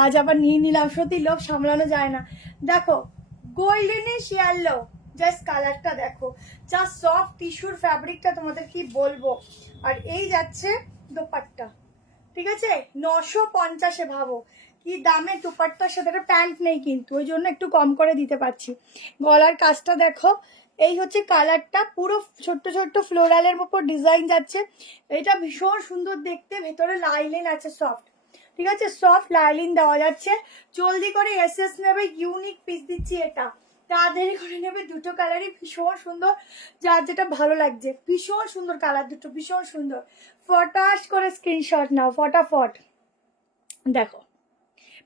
আজ আবার নিয়ে নিলাম, সত্যি লোভ সামলানো যায় না। দেখো গোল্ডেনিশ ইয়েলো, জাস্ট কালারটা দেখো, যা সফট টিস্যুর ফ্যাব্রিকটা তোমাদের কি বলবো। আর এই যাচ্ছে দোপাট্টা, ঠিক আছে? 950-এ, ভাবো কি দামে দোপাট্টার সাথে। একটা প্যান্ট নেই কিন্তু, ওই জন্য একটু কম করে দিতে পারছি। গলার কাজটা দেখো, এই হচ্ছে কালারটা, পুরো ছোট্ট ছোট্ট ফ্লোরালের উপর ডিজাইন যাচ্ছে। এটা ভীষণ সুন্দর দেখতে, ভেতরে লাইলিন আছে সফট, ঠিক আছে? সফট লাইলিন দেওয়া যাচ্ছে। জলদি করে এসএস নেবে, ইউনিক পিস দিচ্ছি এটা, তাড়াতাড়ি করে নেবে। দুটো কালারই ভীষণ সুন্দর, যার যেটা ভালো লাগছে। ভীষণ সুন্দর কালার দুটো, ভীষণ সুন্দর। ফটাস করে স্ক্রিনশট নাও ফটাফট, দেখো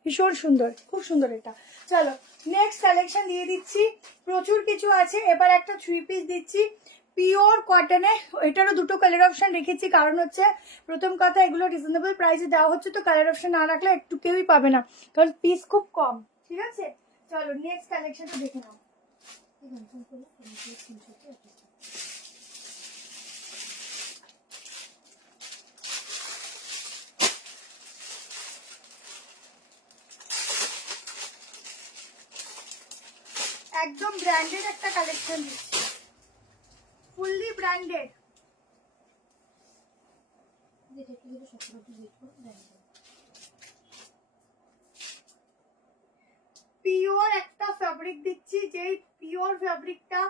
ভীষণ সুন্দর, খুব সুন্দর এটা। চলো নেক্সট কালেকশন দিয়ে দিচ্ছি, প্রচুর কিছু আছে। এবার একটা 3 পিস দিচ্ছি পিওর কটনে। এটারও দুটো কালার অপশন রেখেছি, কারণ হচ্ছে প্রথম কথা এগুলো রিজনেবল প্রাইসে দেওয়া হচ্ছে, তো কালার অপশন না রাখলে একটু কেউই পাবে না, কারণ পিস খুব কম, ঠিক আছে? চলো নেক্সট কালেকশনটা দেখে নাও। একদম ব্র্যান্ডেড একটা কালেকশন দিচ্ছি, ফুললি ব্র্যান্ডেড। পিওর একটা ফ্যাব্রিক দিচ্ছি, যেই পিওর ফ্যাব্রিকটা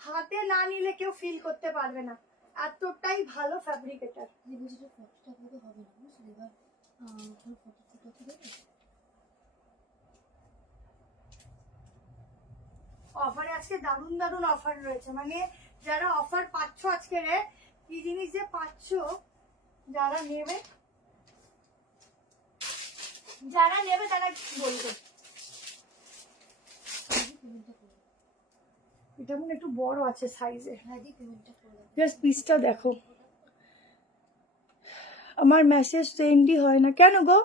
হাতে না নিলে কেউ ফিল করতে পারবে না, এতটাই ভালো ফ্যাব্রিক এটা। যেটা 40 টাকা হবে না, বুঝলি? এবার 40 টাকা দেবে। অফারে আজকে দারুণ দারুণ অফার রয়েছে, মানে যারা অফার পাচ্ছ আজকে রে, কি জিনিস যে পাচ্ছ, যারা নেবে তারা বলবে। এটা মনে একটু বড় আছে সাইজে। জাস্ট পিসটা দেখো। আমার মেসেজ সেন্ডই হয় না কেন গো?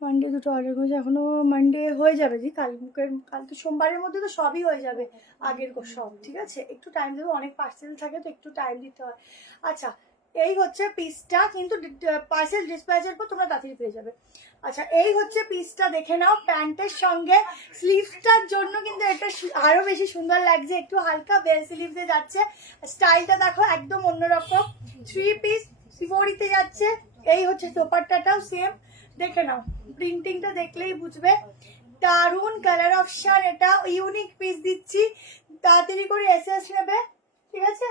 মানডে দুটো অর্ডার করেছি, এখনো মানডে হয়ে যাবে জি, কাল তো সোমবারের মধ্যে তো সবই হয়ে যাবে, আগের সব। ঠিক আছে, একটু টাইম দেবো, অনেক পার্সেল থাকে তো একটু টাইম দিতে হয়। আচ্ছা, এই হচ্ছে পিসটা, কিন্তু পার্সেল ডিসপ্যাচের পর তোমরা তাড়াতাড়ি পেয়ে যাবে। আচ্ছা, এই হচ্ছে পিসটা, দেখে নাও। প্যান্টের সঙ্গে স্লিভসটার জন্য কিন্তু এটা আরো বেশি সুন্দর লাগছে, একটু হালকা বেল স্লিভসে যাচ্ছে। স্টাইলটা দেখো একদম অন্যরকম, 3 পিস সিভরিতে যাচ্ছে। এই হচ্ছে দোপাট্টাটাও সেম, দেখে নাও, প্রিন্টিংটা দেখলেই বুঝবে। দারুন কালার অপশন, এটা ইউনিক পিস দিচ্ছি, তাড়াতাড়ি করে এসএস নেবে। ঠিক আছে,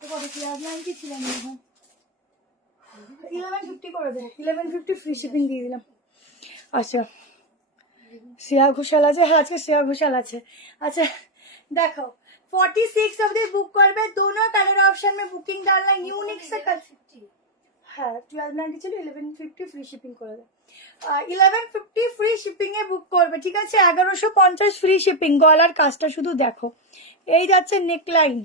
তো কত কি আপনার কি ছিল? 1150 করে দে, 1150 ফ্রি শিপিং দিয়ে দিলাম। আচ্ছা, শ্রেয়া ঘোষাল আছে, হ্যাঁ আজকে শ্রেয়া ঘোষাল আছে। अच्छा देखो 46 অবধি বুক করবে, दोनों कलर ऑप्शन में बुकिंग डालना, यूनिक से হ্যাঁ 1290 ছিল, 1150 ফ্রি শিপিং করে দেয়। 1150 ফ্রি শিপিং এ বুক করবে, ঠিক আছে। 1150 ফ্রি শিপিং। গলার কাজটা শুধু দেখো, এই যাচ্ছে নেকলাইন,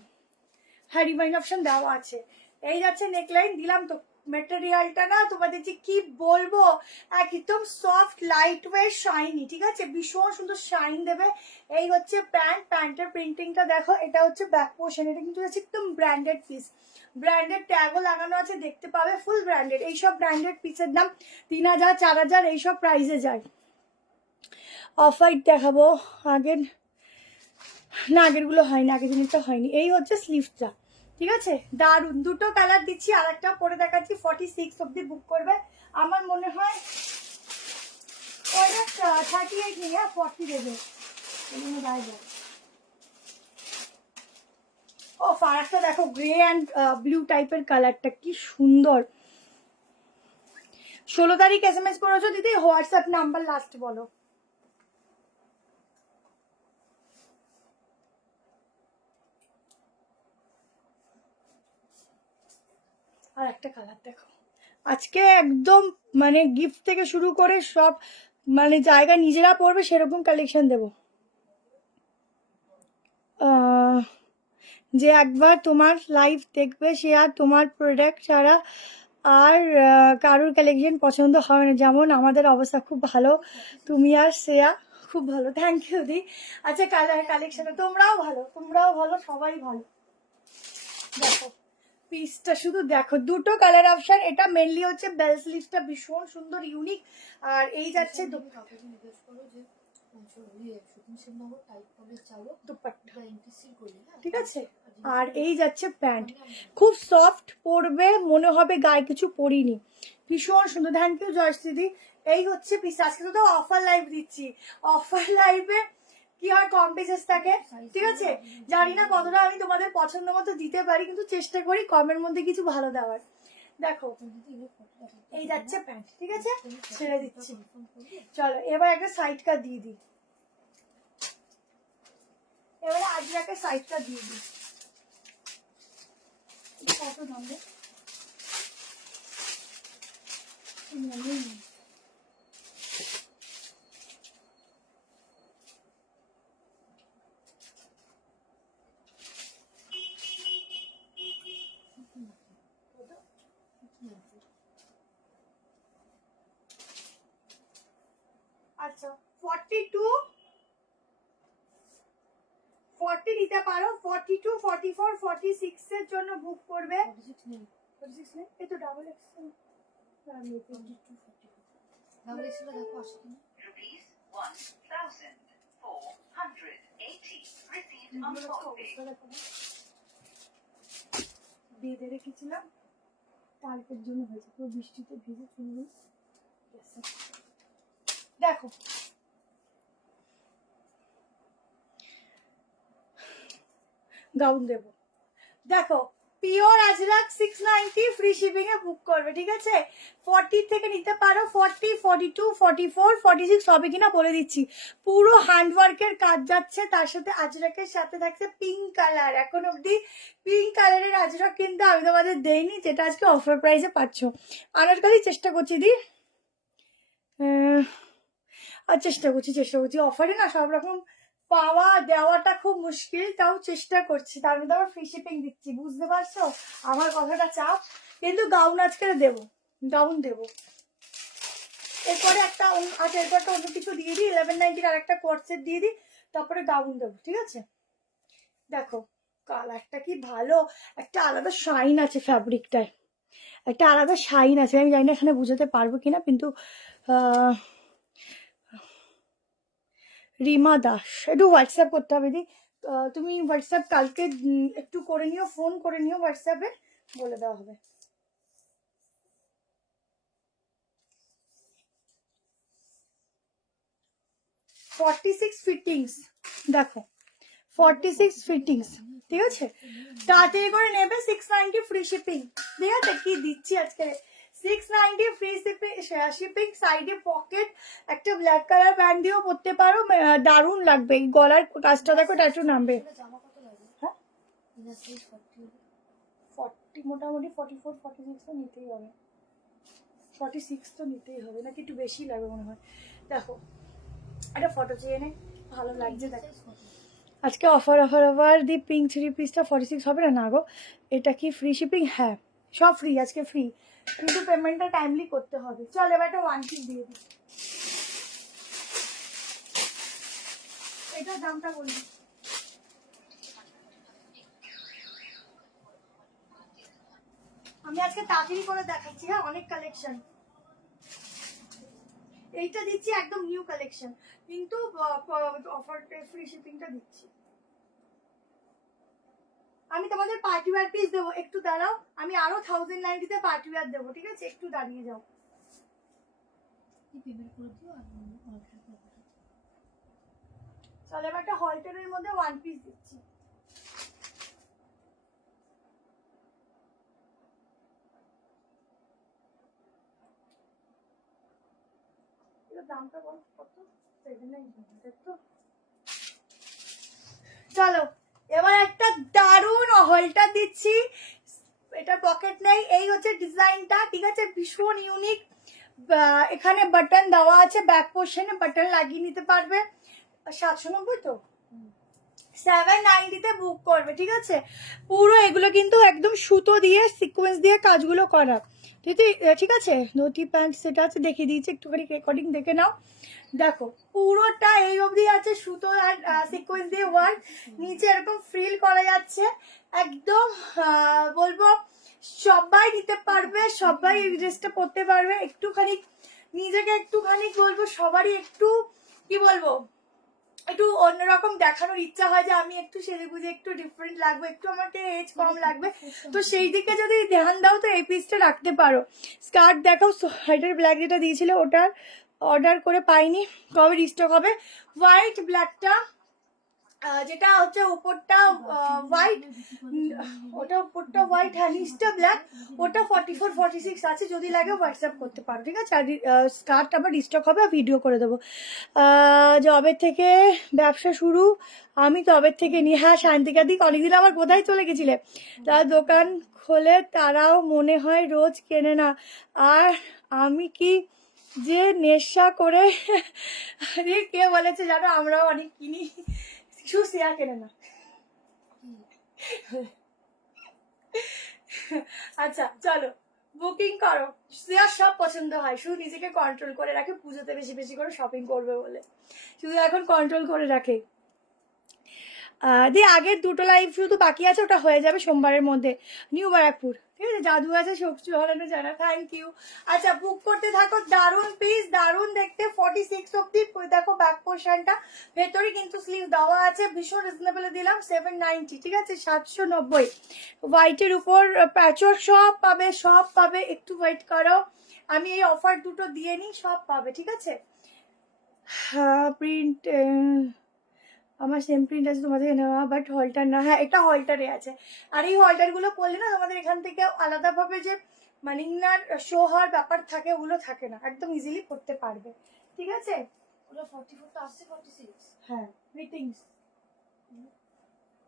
হ্যাঁ রিমাইন্ড অপশন দেওয়া আছে। এই যাচ্ছে নেকলাইন, দিলাম তো। মেটেরিয়ালটা না তোমাদের যে কি বলবো, একদম সফট লাইট ওয়েট শাইনি, ঠিক আছে, ভীষণ সুন্দর শাইন দেবে। এই হচ্ছে প্যান্ট, প্যান্টের প্রিন্টিংটা দেখো, এটা হচ্ছে ব্যাক পোর্শন, এটা কিন্তু হচ্ছে একদম ব্র্যান্ডেড পিস, ব্র্যান্ডেড ট্যাগও লাগানো আছে, দেখতে পাবে ফুল ব্র্যান্ডেড। এইসব ব্র্যান্ডেড পিসের দাম 3000 4000 এইসব প্রাইসে যায়। অফ হোয়াইট দেখাবো, আগের না আগেরগুলো হয়নি, আগের জিনিসটা হয়নি। এই হচ্ছে স্লিভসটা, ঠিক আছে, দারুন দুটো কালার দিচ্ছি, আর একটা পরে দেখাচ্ছি। 46 অব্দি বুক করবে, আমার মনে হয় 38 নিয়ে 40 দেবে। ও ফারাকটা দেখো, গ্রে অ্যান্ড ব্লু টাইপের কালারটা কি সুন্দর। 16 তারিখ SMS করেছো দিদি, হোয়াটসঅ্যাপ নাম্বার লাস্ট বলো। আর একটা কালার দেখো, আজকে একদম মানে গিফট থেকে শুরু করে সব মানে জায়গা নিজেরা পড়বে সেরকম কালেকশন দেবো। যে একবার তোমার লাইভ দেখবে সে আর তোমার প্রোডাক্ট ছাড়া আর কারোর কালেকশন পছন্দ হবে না, যেমন আমাদের অবস্থা। খুব ভালো তুমি আর শ্রেয়া, খুব ভালো, থ্যাংক ইউ দি। আচ্ছা কালেকশনে তোমরাও ভালো, সবাই ভালো। দেখো পিসটা শুধু দেখো, দুটো কালার অপশন, এটা মেনলি হচ্ছে বেল স্লিভসটা ভীষণ সুন্দর ইউনিক, আর এই যাচ্ছে ঠিক আছে, আর এই যাচ্ছে প্যান্ট, খুব সফট পরবে, মনে হবে গায়ে কিছু পরিনি, ভীষণ সুন্দর। থ্যাংক ইউ জয়শ্রীদি। এই হচ্ছে পিস, আজকে তো অফার লাইভ দিচ্ছি, অফার লাইভে কি হয় কম পিসেস থাকে, ঠিক আছে। জানি না কতটা আমি তোমাদের পছন্দ মতো দিতে পারি, কিন্তু চেষ্টা করি কমের মধ্যে কিছু ভালো দেওয়ার। দেখো এই যাচ্ছে প্যান্ট, ঠিক আছে, ছেড়ে দিচ্ছি। চলো এবার একটা সাইড কাট দিয়ে দিই, এবারে আজকে সাইডটা দিয়ে দিই। কত দাম রে? আচ্ছা 40 নিতে পারো, 42 44 46 এর জন্য বুক করবে। 46 নেই, এই তো ডাবল এক্সেল। ডাবল এক্সেল দেখো আসে কিনা। বেঁধে রেখেছিলাম, কালকের জন্য হয়েছে, পুরো বৃষ্টিতে ভিজে চুল। দেখো গাউন দেবো। দেখো পিওর আজরাক 690 ফ্রি শিপিং এ বুক করবে, ঠিক আছে? 40 থেকে নিতে পারো, 40, 42, 44, 46 হবে কিনা বলে দিচ্ছি। পুরো হ্যান্ডওয়ার্কের কাজ যাচ্ছে, তার সাথে আজরাকের সাথে থাকছে পিঙ্ক কালার। এখন অব্দি পিঙ্ক কালারের আজরাক কিন্তু আমি তোমাদের দেইনি, যেটা আজকে অফার প্রাইসে পাচ্ছ। আনারকালি চেষ্টা করছি দি, আর চেষ্টা করছি অফারে না সব রকম পাওয়া দেওয়াটা খুব মুশকিল, তাও চেষ্টা করছি। তার মধ্যে আবার ফ্রি শিপিং দিচ্ছি, বুঝতে পারছো আমার কথাটা চাপ। কিন্তু গাউন আজকে দেবো, গাউন দেবো। এরপরে একটা আচ্ছা এরপরটা অন্য কিছু দিয়ে দিই, 1190 আর একটা কোট সেট দিয়ে দিই, তারপরে গাউন দেবো, ঠিক আছে? দেখো কালারটা কি ভালো, একটা আলাদা শাইন আছে ফ্যাব্রিকটায়, একটা আলাদা শাইন আছে। আমি জানি না এখানে বুঝাতে পারবো কিনা, কিন্তু রিমা দাস, একটু হোয়াটসঅ্যাপ করতে হবে দি। তুমি হোয়াটসঅ্যাপ কালকে একটু করে নিও, ফোন করে নিও, হোয়াটসঅ্যাপে বলে দেওয়া হবে। ফিটিংস দেখো, 46 ফিটিংস, ঠিক আছে? তাড়াতাড়ি করে নেবে, 690 ফ্রি শিপিং, ঠিক আছে? কি দিচ্ছি আজকে, 690 ফ্রি শিপিং। সাইডে পকেট, একটা ব্ল্যাক কালার ব্যান্ড দিয়েও পরতে পারো, দারুণ লাগবে। এই গলার কাজটা দেখো, ট্যাটু নামবে। হ্যাঁ 40, মোটামুটি 44, 46 তো নিতেই হবে, 46 তো নিতেই হবে, নাকি একটু বেশি লাগবে মনে হয়। দেখো একটা ফটো চেয়ে নে, ভালো লাগছে দেখো। আজকে অফার দি পিঙ্ক 3 পিসটা 46 হবে না? না গো, এটা কি ফ্রি শিপিং? হ্যাঁ সব ফ্রি, আজকে ফ্রি, কিন্তু পেমেন্টটা টাইমলি করতে হবে। চল এবার একটা 1 পিস দিয়ে দিই, এটার দামটা বলবি। আমি আজকে তাড়াতাড়ি করে দেখাচ্ছি, হ্যাঁ অনেক কালেকশন। এইটা দিচ্ছি একদম নিউ কালেকশন, কিন্তু অফার ফ্রি শিপিংটা দিচ্ছি। আমি তোমাদের পার্টি ওয়্যার পিস দেবো, একটু দাঁড়াও। আমি আরো 1090 তে পার্টি ওয়্যার দেবো, ঠিক আছে? একটু দাঁড়িয়ে যাও। চলো এবার একটা হলটারের মধ্যে 1 পিস দিচ্ছি। দামটা বল কত? চলো এবার একটা দারুণ হলটার দিচ্ছি, এটা পকেট নেই, এই হচ্ছে ডিজাইনটা, ঠিক আছে? ভীষণ ইউনিক, এখানে বাটন দেওয়া আছে, ব্যাক পোর্শনে বাটন লাগিয়ে নিতে পারবে। 790 তো 790 তে বুক করবে, ঠিক আছে? পুরো এগুলো কিন্তু একদম সুতো দিয়ে সিকোয়েন্স দিয়ে কাজগুলো করা, ঠিক আছে? ধুতি প্যান্ট সেটা আছে, দেখিয়ে দিয়েছি, একটুখানি রেকর্ডিং দেখে নাও। দেখো পুরোটা এই অবধি আছে সুতো আর সিকোয়েন্স দিয়ে ওয়ার্ক, নিচে এরকম ফ্রিল করা যাচ্ছে, একদম বলবো সবাই নিতে পারবে, সবাই এই ড্রেসটা পরতে পারবে। একটুখানি নিজেকে একটুখানি বলবো সবারই একটু কি বলবো, একটু অন্যরকম দেখানোর ইচ্ছা হয় যে আমি একটু সেজে গুজে একটু ডিফারেন্ট লাগবে, একটু আমাকে এজ কম লাগবে, তো সেই দিকে যদি ধ্যান দাও তো এই পিসটা রাখতে পারো। স্কার্ট দেখাও, সোয়েটার ব্ল্যাক যেটা দিয়েছিল ওটার অর্ডার করে পাইনি, কবে রিস্টক হবে? হোয়াইট ব্ল্যাকটা, যেটা হচ্ছে উপরটা হোয়াইট, ওটা উপরটা হোয়াইট, হ্যাঁ নিচটা ব্ল্যাক, ওটা 44, 46 আছে, যদি লাগে হোয়াটসঅ্যাপ করতে পারো, ঠিক আছে? আর স্কার্ট আবার রিস্টক হবে, ভিডিও করে দেবো। জবের থেকে ব্যবসা শুরু, আমি তবের থেকে নিই। হ্যাঁ শান্তিকা দিক, অনেকদিন আবার কোথায় চলে গেছিলে? তার দোকান খোলে, তারাও মনে হয় রোজ কেনে না, আর আমি কি যে নেশা করে। আরে কে বলেছে জানো, আমরাও অনেক কিনি, শুধু শ্রেয়া কেনে না। আচ্ছা চলো বুকিং করো, শ্রেয়ার সব পছন্দ হয়, শুধু নিজেকে কন্ট্রোল করে রাখে, পুজোতে বেশি বেশি করে শপিং করবে বলে শুধু এখন কন্ট্রোল করে রাখে। দিয়ে আগের দুটো লাইভ শুধু বাকি আছে, ওটা হয়ে যাবে সোমবারের মধ্যে। নিউ ব্যারাকপুর, ঠিক আছে? জাদু আছে শক্তি হলানো জানা, থ্যাংক ইউ। আচ্ছা বুক করতে থাকো, দারুণ পিস, দারুণ দেখতে। 46 অব্দি দেখো ব্যাক পোর্শনটা, ভেতরে কিন্তু স্লিভ দেওয়া আছে, ভীষণ রিজনেবলে দিলাম 790, ঠিক আছে? 790। হোয়াইটের উপর প্যাচর সব পাবে, সব পাবে, একটু ওয়েট করো, আমি এই অফার দুটো দিয়ে নিই, সব পাবে, ঠিক আছে? হ্যাঁ প্রিন্ট আমার সেম প্রিন্ট আছে তোমাদের নেওয়া, বাট হলটার না। হ্যাঁ, এটা হলটারে আছে। আর এই হলটারগুলো পরলে না তোমাদের এখান থেকে আলাদাভাবে যে মানে ইনার শো হওয়ার ব্যাপার থাকে, ওগুলো থাকে না, একদম ইজিলি পরতে পারবে। ঠিক আছে, ওটা 44 টা আসছে 46। হ্যাঁ ফিটিংস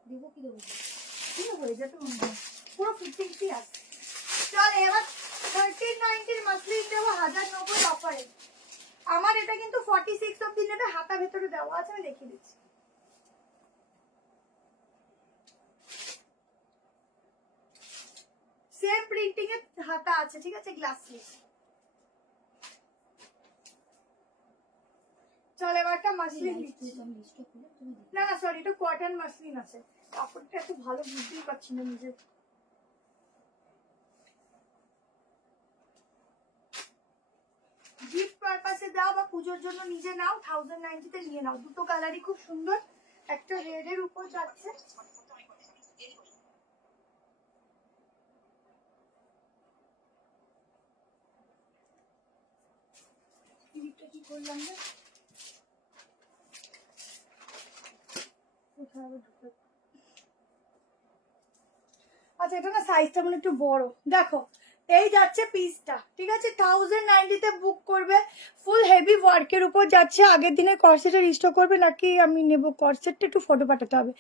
দেবো কি দেবো? কি হয়ে যাবে মনে হয়, পুরো ফিটিংসই আছে। চল এবার 1390 মাসলিন দেবো 1090 অফারে। আমার এটা কিন্তু 46 অব্দি নেবে, হাতা ভেতরে দেওয়া আছে, আমি দেখিয়ে দিচ্ছি। সেম প্রিন্টিং এর হাতা আছে, ঠিক আছে, গ্লাস স্লিভ। চল এবার একটা মাসলিন দিচ্ছি। না না সরি, এটা কটন মাসলিন আছে, কাপড়টা এত ভালো বুঝতেই পারছি না নিজে। গিফট পারপাসে দাও বা পুজোর জন্য নিজে নাও, 1090 তে নিয়ে নাও। দুটো কালারই খুব সুন্দর, একটা রেড এর উপর যাচ্ছে। ক্লিপটা কি করলাম রে, আচ্ছা এটা না সাইজটা মানে একটু বড়, দেখো এই যাচ্ছে পিসটা, ঠিক আছে, 1090 তে বুক করবে। ফুল হেভি ওয়ার্কের উপর যাচ্ছে। আগের দিনে কর্সেটের স্টক করবে নাকি আমি নেব, কর্সেটটা একটু ফটো পাঠাতে হবে।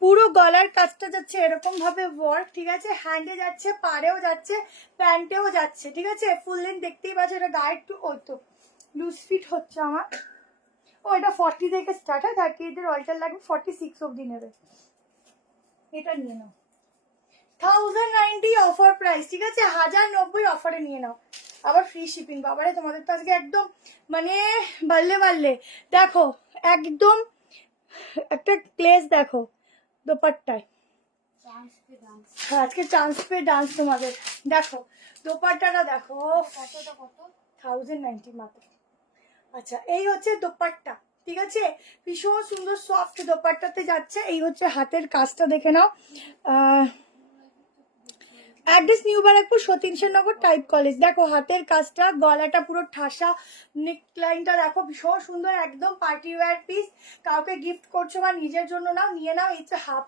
পুরো গলার কাজটা যাচ্ছে এরকম ভাবে ওয়ার্ক, ঠিক আছে, হ্যান্ডে যাচ্ছে, পাড়েও যাচ্ছে, প্যান্টেও যাচ্ছে, ঠিক আছে। ফুল লেন্থ দেখতেই পাচ্ছ, এটা গায়ে একটু ওই তো লুজ ফিট হচ্ছে আমার। ও এটা 40 থেকে স্টার্ট হয়, 30 এর অল্টার লাগবে, 46 অব্দি নেবে। এটা নিয়ে নাও 1090 অফার প্রাইস, ঠিক আছে, 1090 অফারে নিয়ে নাও। আবার ফ্রি শিপিং, বাবারে তোমাদের তো আজকে একদম মানে বাড়লে বাড়লে। দেখো একদম একটা প্লেস দেখো দোপাট্টায়, আজকে চান্স পে ডান্স তোমাদের। দেখো দোপাট্টাটা দেখো, কতটা কত? 1090 মাত্র। আচ্ছা এই হচ্ছে দোপাট্টা, ঠিক আছে, ভীষণ সুন্দর সফট দোপাট্টাতে যাচ্ছে। এই হচ্ছে হাতের কাজটা, দেখে নাও। Address new Barrackpore, Satindranagar, type college. দেখো হাতের কাজটা, গলাটা পুরো ঠাসা, নেকলাইনটা দেখো ভীষণ সুন্দর, একদম পার্টি ওয়্যার পিস। কাউকে গিফট করছো বা নিজের জন্য নাও, নিয়ে নাও। এই যে হাফ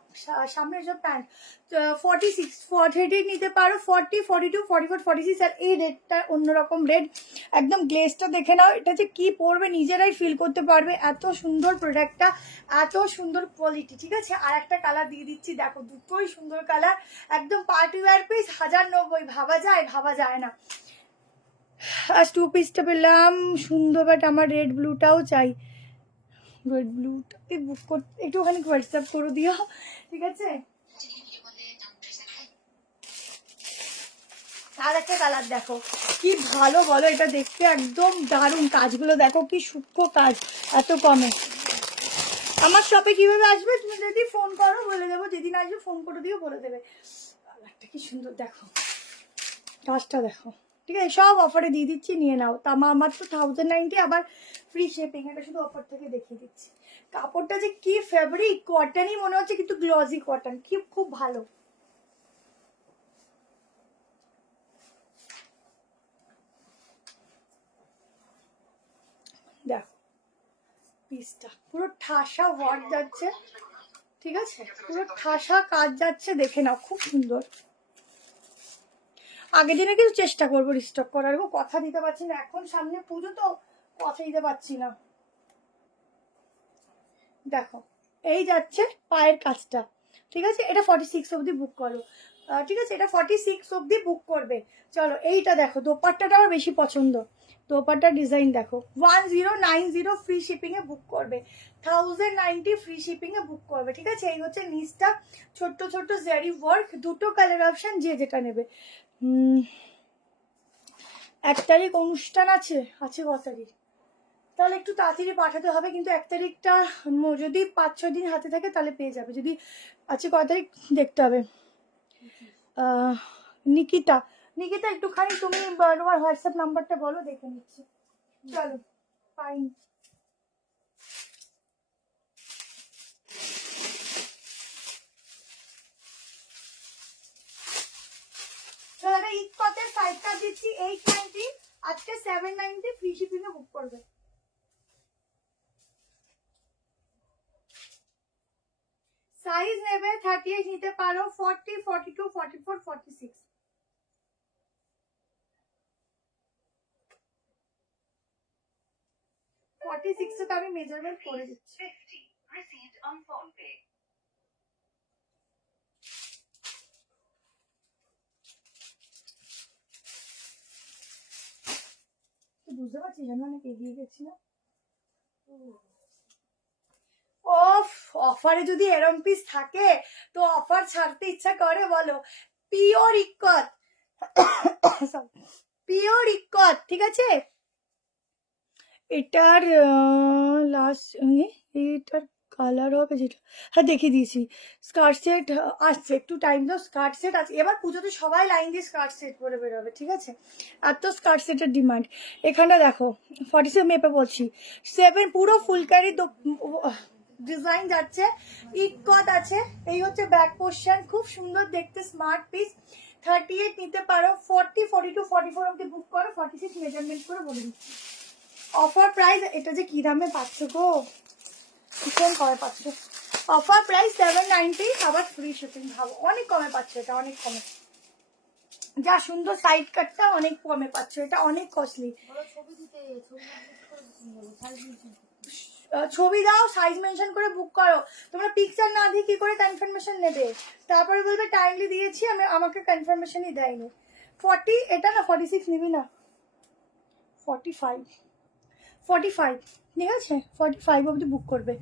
সামনের যে প্যান্ট 46 30 নিতে পারো, 40 42 44 46। আর এই রেডটা অন্যরকম রেড, একদম গ্লেজটা দেখে নাও। এটা যে কি পরবে নিজেরাই ফিল করতে পারবে, এত সুন্দর প্রোডাক্টটা, এত সুন্দর কোয়ালিটি, ঠিক আছে। আর একটা কালার দিয়ে দিচ্ছি, দেখো দুটোই সুন্দর কালার, একদম পার্টি ওয়্যার পিস, 1090। ভাবা যায়? ভাবা যায় না। আজ 2 পিসটা পেলাম সুন্দর, বাট আমার রেড ব্লুটাও চাই। রেড ব্লুটাকে বুক করতে একটুখানি হোয়াটসঅ্যাপ করে দিও, ঠিক আছে। আর একটা কালার দেখো কি ভালো বলো, এটা দেখতে একদম দারুণ। কাজগুলো দেখো কি সূক্ষ্ম কাজ, এত কমে। আমার শপে কিভাবে আসবে, তুমি যদি ফোন করো বলে দেবো, যেদিন আসবে ফোন করে দিও, বলে দেবে। কালারটা কি সুন্দর দেখো, কাজটা দেখো, ঠিক আছে। সব অফারে দিয়ে দিচ্ছি, নিয়ে নাও। তা মাত্র 1090, আবার ফ্রি শিপিং। এটা শুধু অফার থেকে দেখিয়ে দিচ্ছি। কাপড়টা যে কি ফেব্রিক, কটনই মনে হচ্ছে, কিন্তু গ্লজি কটন, কি খুব ভালো। দেখো পিসটা পুরো ঠাসা ওয়ার্ক যাচ্ছে, ঠিক আছে, পুরো ঠাসা কাজ যাচ্ছে, দেখে নাও, খুব সুন্দর। আগের দিনে কিন্তু চেষ্টা করবো রিস্টক করার, কথা দিতে পারছি না, এখন সামনে পুজো তো কথা দিতে পারছি না। দেখো এই যাচ্ছে পায়ের কাজটা, ঠিক আছে, এটা 46 অব্দি বুক করো, ঠিক আছে, এটা 46 অব্দি বুক করবে। চলো এইটা দেখো, দোপাট্টাটা আমার বেশি পছন্দ। দোপাট্টার ডিজাইন দেখো, 1090 ফ্রি শিপিং এ বুক করবে, 1090 ফ্রি শিপিং এ বুক করবে, ঠিক আছে। এই হচ্ছে নিচটা, ছোট্ট ছোট্ট জারি ওয়ার্ক, দুটো কালার অপশন, যে যেটা নেবে। 1 তারিখ অনুষ্ঠান আছে, কত তারিখ, তাহলে একটু তাড়াতাড়ি পাঠাতে হবে। কিন্তু 1 তারিখটা যদি 5-6 দিন হাতে থাকে তাহলে পেয়ে যাবে। যদি আজকে কত তারিখ দেখতে হবে। নিকিতা, নিকিতা একটুখানি তুমি তোমার হোয়াটসঅ্যাপ নাম্বারটা বলো, দেখে নিচ্ছি। চলো ফাইন। চলো আমি ঈদ কতের 5টা দিচ্ছি 890, আজকে 790 ফ্রি শিপিং এ বুক করবে। সাইজ নেবে 38 নিতে পারো, 40, 42, 44, 46। 46 তো আমি মেজারমেন্ট করে দিচ্ছি। বুঝতে পারছিস আমি অনেক এগিয়ে গেছি না? অফ অফারে যদি এরম পিস থাকে তো অফার ছাড়তে ইচ্ছা করে বলো। পিওর ইক্কত, পিওর ইক্কত, ঠিক আছে। এটার লাস্ট এটার কালার হবে যেটা, হ্যাঁ দেখিয়ে দিয়েছি। স্কার্ট সেট আসছে, একটু টাইম দাও। স্কার্ট সেট আছে, এবার পুজোতে সবাই লাইন দিয়ে স্কার্ট সেট পরে বেরোবে, ঠিক আছে। এত স্কার্ট সেটের ডিমান্ড। এখানে দেখো 47 মেপে বলছি, 7 পুরো ফুলকারি ডিজাইন যাচ্ছে, ইক্কত আছে। এই হচ্ছে ব্যাক পোর্শন, খুব সুন্দর দেখতে, স্মার্ট পিস। 38 নিতে পারো, 40, 42, 44 অব্দি বুক করো, 46 মেজারমেন্ট করে বলে দিচ্ছি। অফার প্রাইস, এটা যে কি দামে পাচ্ছ গো, ভীষণ কমে পাচ্ছ। অফার প্রাইস 790, আবার ফ্রি শিপিং। ভাবো অনেক কমে পাচ্ছ, এটা অনেক কমে। যা সুন্দর সাইড কাটটা অনেক কমে পাচ্ছ, এটা অনেক কস্টলি। ছবি দাও, সাইজ মেনশন করে বুক করো। তোমরা পিকচার না দিয়ে কি করে কনফার্মেশন নেবে? তারপরে বলবে টাইমলি দিয়েছি, আমাকে কনফার্মেশনই দেয়নি। 40, এটা না 46 নিবি না, 45, 45, ঠিক আছে। 45 অবধি বুক করবে।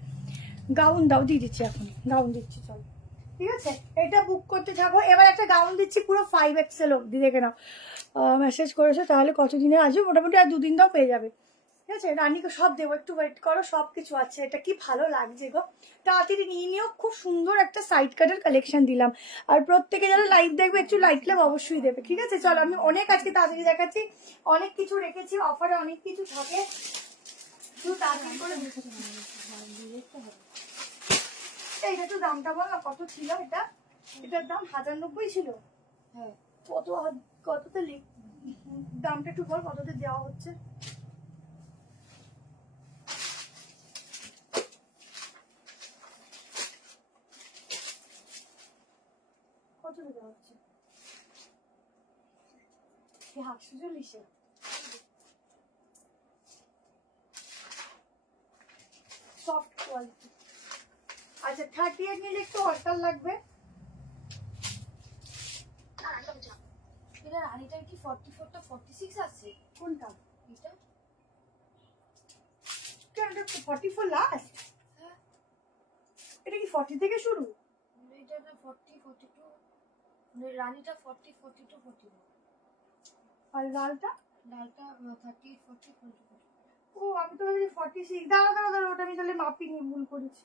গাউন দাও, দিয়ে দিচ্ছি এখনই, গাউন দিচ্ছি, চলো ঠিক আছে। এটা বুক করতে থাকো। এবার একটা গাউন দিচ্ছি পুরো 5XL অবধি, দেখে নাও। মেসেজ করেছো তাহলে কতদিনে আসবে? মোটামুটি আর 2 দিন দাও, পেয়ে যাবে, ঠিক আছে। রানীকে সব দেবো, একটু ওয়েট করো, সব কিছু আছে। এটা কি ভালো লাগছে গো, তাড়াতাড়ি নিয়ে নিও। খুব সুন্দর একটা সাইড কাটের কালেকশন দিলাম। আর প্রত্যেকে যারা লাইভ দেখবে একটু লাইক লাভ অবশ্যই দেবে, ঠিক আছে। চলো আমি অনেক আজকে তাড়াতাড়ি দেখাচ্ছি, অনেক কিছু রেখেছি, অফারে অনেক কিছু থাকে, শুধু তাড়াতাড়ি করে এইটা একটু দামটা বল না, কত ছিল এটা? এটার দাম 1090 ছিল। হ্যাঁ, কততে দামটা একটু বল, কততে দেওয়া হচ্ছে? কততে দেওয়া হচ্ছে? 840। Soft quality. আচ্ছা 38 নিলে একটু অল্টার লাগবে। এটা রানীটার কি 44টা 46 আছে? কোনটা? এটা কেন, এটা 44 লাস্ট? হ্যাঁ, এটা কি 40 থেকে শুরু? এটা না 40 42, মানে রানীটা 40 42 41, আর লালটা? লালটা 30 40 42। ও আমি তো ভাবছি 46। দাঁড়া দাঁড়া দাঁড়া, ওটা আমি তাহলে মাপিনি, ভুল করেছি।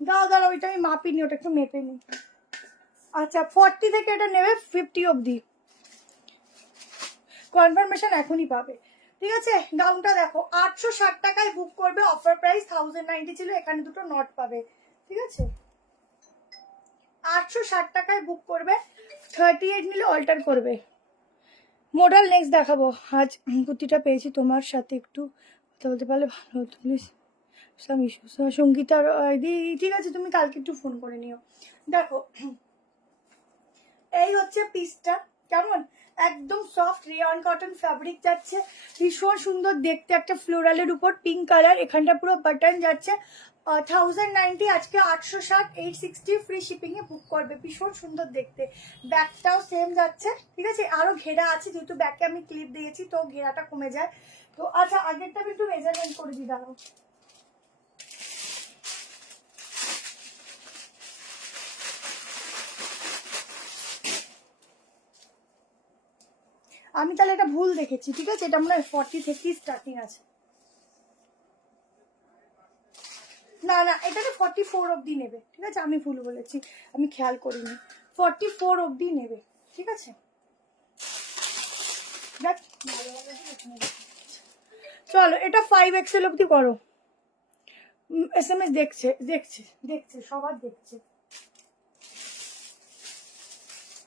দাও দাঁড়া, ওইটা আমি মাপিনি, ওটা একটু মেপে নি। আচ্ছা 40 থেকে এটা নেবে 50 অবধি, কনফার্মেশন এখনই পাবে, ঠিক আছে। গাউনটা দেখো 860 টাকায় বুক করবে, অফার প্রাইস 1090 ছিল, এখানে দুটো নট পাবে, ঠিক আছে। 860 টাকায় বুক করবে, 38 নিলে অল্টার করবে। মডেল নেক্সট দেখাবো। আজ কুর্তিটা পেয়েছি, তোমার সাথে একটু কথা বলতে পারলে ভালো হতো প্লিজ। সঙ্গীতা দি, ঠিক আছে তুমি কালকে একটু ফোন করে নিও। দেখো এই হচ্ছে পিসটা, কেমন একদম সফট রিয়ন কটন ফ্যাব্রিক যাচ্ছে, ভীষণ সুন্দর দেখতে, একটা ফ্লোরালের উপর পিঙ্ক কালার, এখানটা পুরো বাটন যাচ্ছে। 1090, আজকে 860, 860 ফ্রি শিপিং এ বুক করবে, ভীষণ সুন্দর দেখতে। ব্যাকটাও সেম যাচ্ছে, ঠিক আছে। আরো ঘেরা আছে, যেহেতু ব্যাকে আমি ক্লিপ দিয়েছি তো ঘেরাটা কমে যায়। তো আচ্ছা আগেরটা আমি একটু মেজারমেন্ট করে দিই, দাঁড়াও। আমি তাহলে এটা ভুল দেখেছি, ঠিক আছে। এটা মনে হয় 40 থেকে স্টার্টিং আছে। না না, এটাকে 44 অবধি নেবে, ঠিক আছে। আমি ভুল বলেছি, আমি খেয়াল করিনি। 44 অবধি নেবে, ঠিক আছে। চলো এটা 5XL অবধি করো। SMS দেখছে দেখছে দেখছে, সবার দেখছে।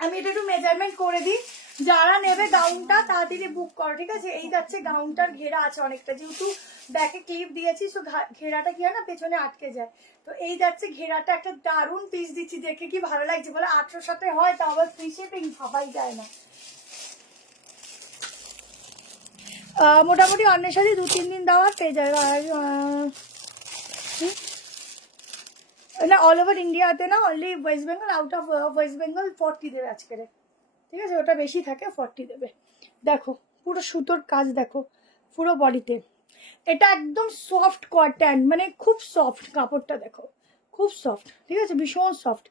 আমি এটা একটু মেজারমেন্ট করে দিই, যারা নেবে গাউনটা তাড়াতাড়ি বুক করো, ঠিক আছে। এই যাচ্ছে গাউনটার ঘেরা আছে অনেকটা, যেহেতু ব্যাকে ক্লিপ দিয়েছি, তো ঘেরাটা কি হয় না পেছনে আটকে যায়। তো এই যাচ্ছে ঘেরাটা, একটা দারুণ পিস দিচ্ছি, দেখে কি ভালো লাগছে বলে। 800 সাথে হয়, তা আবার ফ্রি শিপিং, ভাবাই যায় না। মোটামুটি অন্যের সাথে 2-3 দিন দেওয়ার পেয়ে যাবে। না, অল ওভার ইন্ডিয়াতে না, only West Bengal, out of West Bengal 40 দেবে আজকে, ঠিক আছে। ওটা বেশি থাকে, 40 দেবে। দেখো পুরো সুতোর কাজ, দেখো পুরো বডিতে। এটা একদম সফট কটন, মানে খুব সফট কাপড়টা, দেখো খুব সফট, ঠিক আছে, ভীষণ সফট।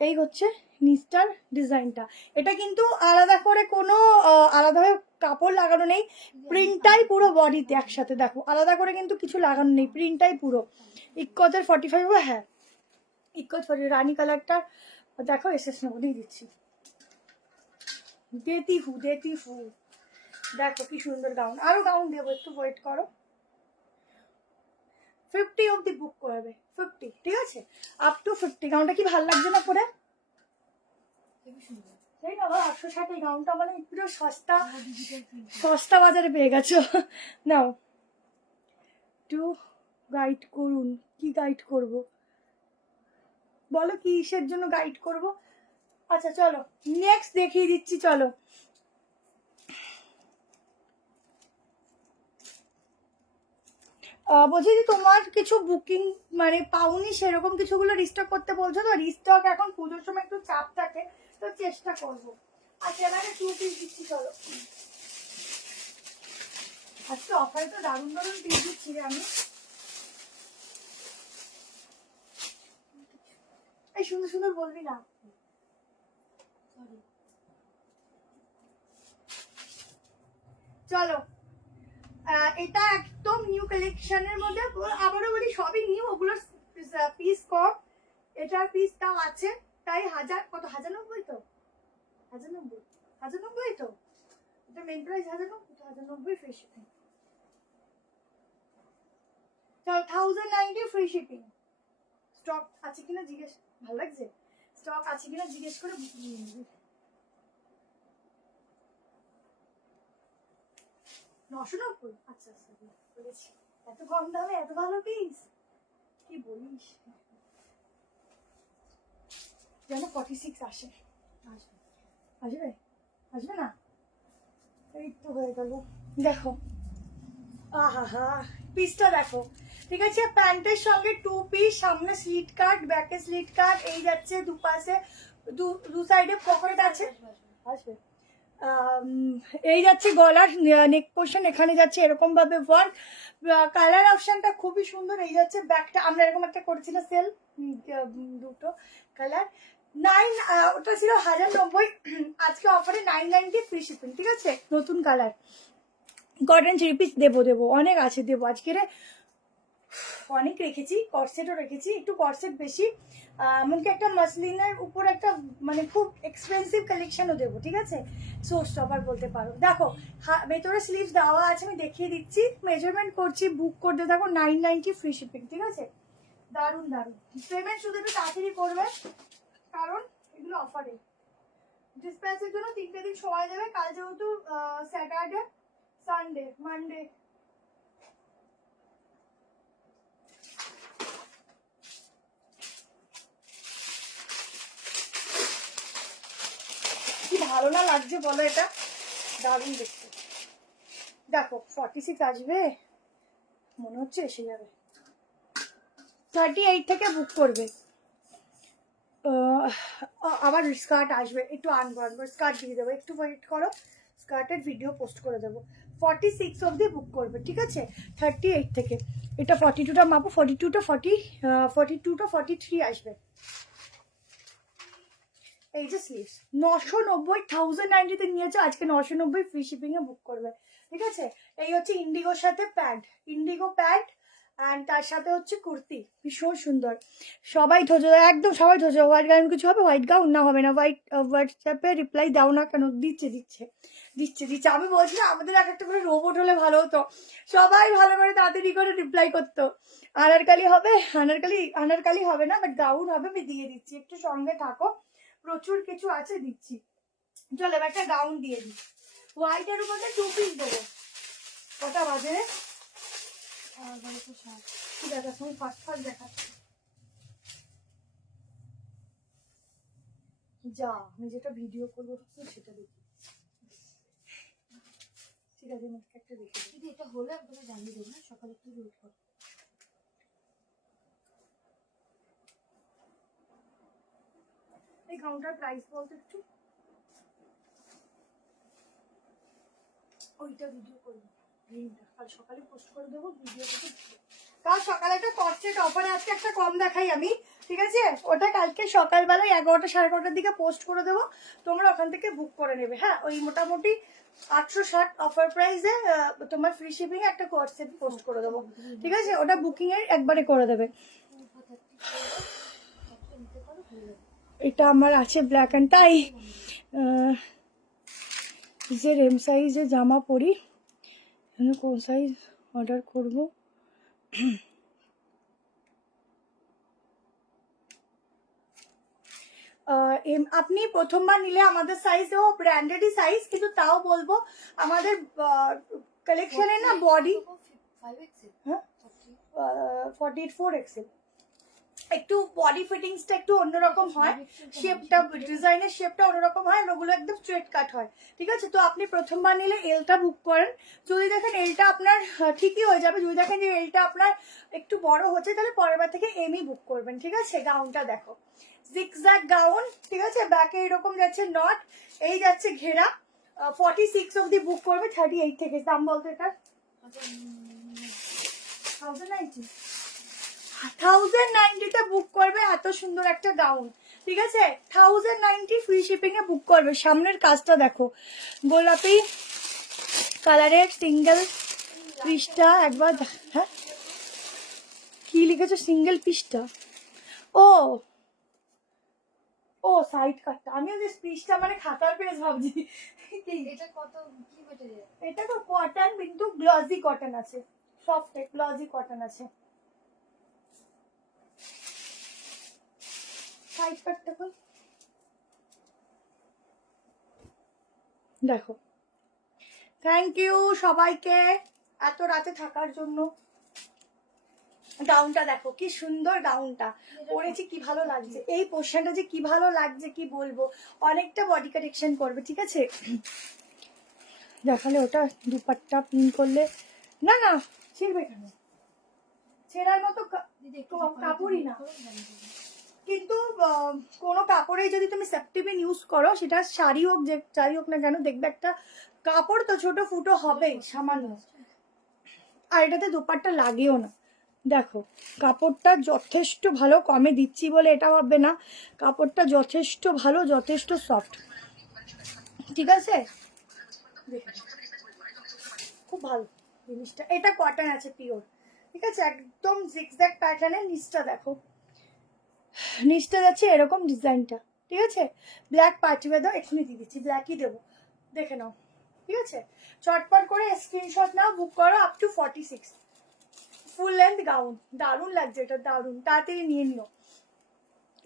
এই হচ্ছে নিচটার ডিজাইনটা। এটা কিন্তু আলাদা করে কোনো আলাদাভাবে কাপড় লাগানো নেই, প্রিন্টটাই পুরো বডিতে একসাথে, দেখো আলাদা করে কিন্তু কিছু লাগানো নেই, প্রিন্টটাই পুরো। ইকোতের 45, হ্যাঁ ইকোত 40, রানী কালারটা দেখো, এসএস নেবো দিয়ে দিচ্ছি। দেতি ফু দেখো কি সুন্দর গাউন। আরো গাউন দেবো, একটু ওয়েট করো। 50 অব্দি বুক করবে, 50, ঠিক আছে, আপ টু 50। গাউনটা কি ভালো লাগছে না পরে? তাই না, 860 এই গাউনটা মানে পুরো সস্তা বাজারে পেয়ে গেছো। নাও একটু গাইড করুন, কি গাইড করব বলো, কিসের জন্য গাইড করব? আচ্ছা চলো নেক্সট দেখিয়ে দিচ্ছি, চলো। বলছি যে তোমার কিছু বুকিং মানে পাওনি, সেরকম কিছুগুলো রিস্টক করতে বলছো তো। রিস্টক এখন পুজোর সময় একটু চাপ থাকে, তো চেষ্টা করবো। আচ্ছা এবারে 2 পিস দিচ্ছি, চলো। আজকে অফারে তো দারুণ দারুণ পিস দিচ্ছি রে আমি। এই সুন্দর সুন্দর বলবি না, চলো। এটা একদম নিউ কালেকশনের মধ্যে, আবারও বলি সবই নিউ, ওগুলোর পিস কম, এটার পিস তাও আছে। তাই 1090 তো, 1090 তো, এটা মেন প্রাইস 1090 ফ্রি শিপিং। চলো 1090 ফ্রি শিপিং। স্টক আছে কিনা জিজ্ঞেস, ভালো লাগছে, স্টক আছে কিনা জিজ্ঞেস করে নিয়ে নিবি। 990, আচ্ছা আচ্ছা বলেছি। এত কম দামে এত ভালো পিস, কি বলিস। যেন 46 আসে, আসবে আসবে না, এই তো হয়ে গেল। দেখো আহা পিসটা দেখো, ঠিক আছে। প্যান্টের সঙ্গে 2 পিস, সামনে স্লিট কাট, ব্যাকে স্লিট কাট, এই যাচ্ছে দুপাশে, দু সাইডে পকেট আছে, আসবে। এই যাচ্ছে গলার নেক পোর্শন, এখানে যাচ্ছে এরকম ভাবে ওয়ার্ক। কালার অপশনটা খুবই সুন্দর। এই যাচ্ছে ব্যাকটা, আমরা এরকম একটা করেছি না সেল, দুটো কালার। ওটা ছিল 1090, আজকে অফারে 990 ফ্রি শিপিং, ঠিক আছে। নতুন কালার, কটন 3 পিস দেবো অনেক আছে, দেবো আজকে রে, অনেক রেখেছি। কর্সেটও রেখেছি, একটু কর্সেট বেশি, এমনকি একটা মাসলিনের উপর একটা মানে খুব এক্সপেন্সিভ কালেকশনও দেবো, ঠিক আছে। শো স্টপার বলতে পারো। দেখো ভেতরে স্লিভস দেওয়া আছে, আমি দেখিয়ে দিচ্ছি, মেজারমেন্ট করছি, বুক করতে থাকো। 990 ফ্রি শিপিং, ঠিক আছে। দারুণ দারুণ। পেমেন্ট শুধু একটু তাড়াতাড়ি করবে, কারণ এগুলো অফারে। ডিসপ্যাচের জন্য 3টে দিন সময় দেবে, কাল যেহেতু স্যাটারডে, সানডে, মানডে। কি ভালো না লাগছে বলো, এটা দারুণ দেখতে। দেখো 46 আসবে মনে হচ্ছে, এসে যাবে। 38 থেকে বুক করবে। আবার স্কার্ট আসবে, একটু আনবো স্কার্ট দিয়ে দেবো, একটু ওয়েট করো, স্কার্টের ভিডিও পোস্ট করে দেবো। 46 অবধি বুক করবে, ঠিক আছে। 38 থেকে, এটা 42টা মাপো, 42টা 43 আসবে। এই যে স্লিভস 990, 1090 নিয়েছে, আজকে 990 ফ্রি শিপিং এ বুক করবে, ঠিক আছে। এই হচ্ছে ইন্ডিগোর সাথে প্যান্ট, ইন্ডিগো প্যান্ট, অ্যান্ড তার সাথে হচ্ছে কুর্তি, ভীষণ সুন্দর। সবাই ধৈর্য, একদম সবাই ধৈর্য। হোয়াইট গাউন কিছু হবে, হোয়াইট গাউন না হবে না, হোয়াটসঅ্যাপে রিপ্লাই দাও না কেন, দিচ্ছে। আমি বলছি না, আমাদের একটা করে রোবট হলে ভালো হতো, সবাই ভালো করে তাড়াতাড়ি করে রিপ্লাই করতো। আনারকালি হবে, আনারকালি হবে না, বাট গাউন হবে, আমি দিয়ে দিচ্ছি, একটু সঙ্গে থাকো, প্রচুর কিছু আছে দিচ্ছি। চলো এবার একটা গাউন দিয়ে দিই, হোয়াইটের উপরে 2 পিস দেবো। কটা বাজে? ঠিক আছে, তুমি ফার্স্ট দেখাচ্ছি। যা আমি যেটা ভিডিও করবো সেটা দেখি। ঠিক আছে, আমি একটা দেখি। যদি এটা হলে আমি তোমাকে জানিয়ে দেবো না, সকালে একটু ওয়েট করো। এই গাউনটার প্রাইস বলতে একটু, ওইটা ভিডিও করবো, কাল সকালে পোস্ট করে দেবো ভিডিও করতে। কাল সকালে একটা কস্টেট অফারে আজকে একটা কম দেখাই আমি, ঠিক আছে? ওটা কালকে সকালবেলায় 11টা 11:30 দিকে পোস্ট করে দেবো, তোমরা ওখান থেকে বুক করে নেবে। হ্যাঁ, ওই মোটামুটি 860 অফার প্রাইসে তোমার ফ্রি শিপিং একটা কস্টেট পোস্ট করে দেবো, ঠিক আছে? ওটা বুকিং এর একবারে করে দেবে। এটা আমার আছে ব্ল্যাক অ্যান্ড তাই যে এম সাইজে জামা পরি, কোন সাইজ অর্ডার করব? আপনি প্রথমবার নিলে আমাদের সাইজেও ব্র্যান্ডেডই সাইজ, কিন্তু তাও বলবো আমাদের কালেকশনে না বডি 44 এক্সেল, একটু বডি ফিটিংসটা একটু অন্যরকম হয়, শেপটা ডিজাইনের শেপটা অন্যরকম হয়, ওগুলো একদম স্ট্রেট কাট হয়, ঠিক আছে? তো আপনি প্রথমবার নিলে এলটা বুক করেন, যদি দেখেন এলটা আপনার ঠিকই হয়ে যাবে, যদি দেখেন যে এলটা আপনার একটু বড় হচ্ছে তাহলে পরের বার থেকে এমই বুক করবেন, ঠিক আছে? গাউনটা দেখো, জিগজ্যাগ গাউন, ঠিক আছে? ব্যাকে এরকম যাচ্ছে নট, এই যাচ্ছে ঘেরা, 46 অবধি বুক করবে, 38 থেকে। দাম বলতে এটার 1090 বুক করবে, এত সুন্দর একটা গাউন, ঠিক আছে? 1090 ফ্রি শিপিং এ বুক করবে। সামনের কাজটা দেখো, গোলাপি কালারের সিঙ্গেল পিসটা একবার। হ্যাঁ, কি লিখেছো? সিঙ্গেল পিসটা? ও ও সাইড কাটটা, আমিও যে পিসটা মানে খাতার পেজ ভাবছি। এটা কত কি মেটেরিয়াল? এটা তো কটন, কিন্তু গ্লজি কটন আছে, সফট গ্লজি কটন আছে। সাইড কাটটা কই দেখো। থ্যাংক ইউ সবাইকে এত রাতে থাকার জন্য। গাউনটা দেখো কি সুন্দর, গাউনটা পরেছি কি ভালো লাগছে, এই পোর্শনটা যে কি ভালো লাগছে কি বলবো, অনেকটা বডি কারেকশন করবে, ঠিক আছে? দেখালে ওটা দুপাট্টা পিন করলে না না ছিড়বে কেন, ছেঁড়ার মতো কাপড়ই না, কিন্তু কোনো কাপড়ে যদি তুমি সেপ্টিপিন ইউজ করো, সেটা শাড়ি হোক যে যাই হোক না কেন, দেখবে একটা কাপড় তো ছোট ফুটো হবেই সামান্য, আর এটাতে দুপাট্টা লাগেও না। দেখো কাপড়টা যথেষ্ট ভালো, কমে দিচ্ছি বলে এটা ভাববে না, কাপড়টা যথেষ্ট ভালো, যথেষ্ট সফট, ঠিক আছে? খুব ভালো জিনিসটা, এটা কটন আছে পিওর, ঠিক আছে? একদম জিগজ্যাগ প্যাটার্নের, নিচটা দেখো, নিচটা যাচ্ছে এরকম ডিজাইনটা, ঠিক আছে? ব্ল্যাক পার্টি ওয়েদার এক্ষুনি দিয়ে দিচ্ছি, ব্ল্যাকই দেবো, দেখে নাও, ঠিক আছে? চটপট করে স্ক্রিনশট নাও, বুক করো। Up to 46 full length gown, দারুণ লাগছে এটা, দারুণ, তাড়াতাড়ি নিয়ে নিও।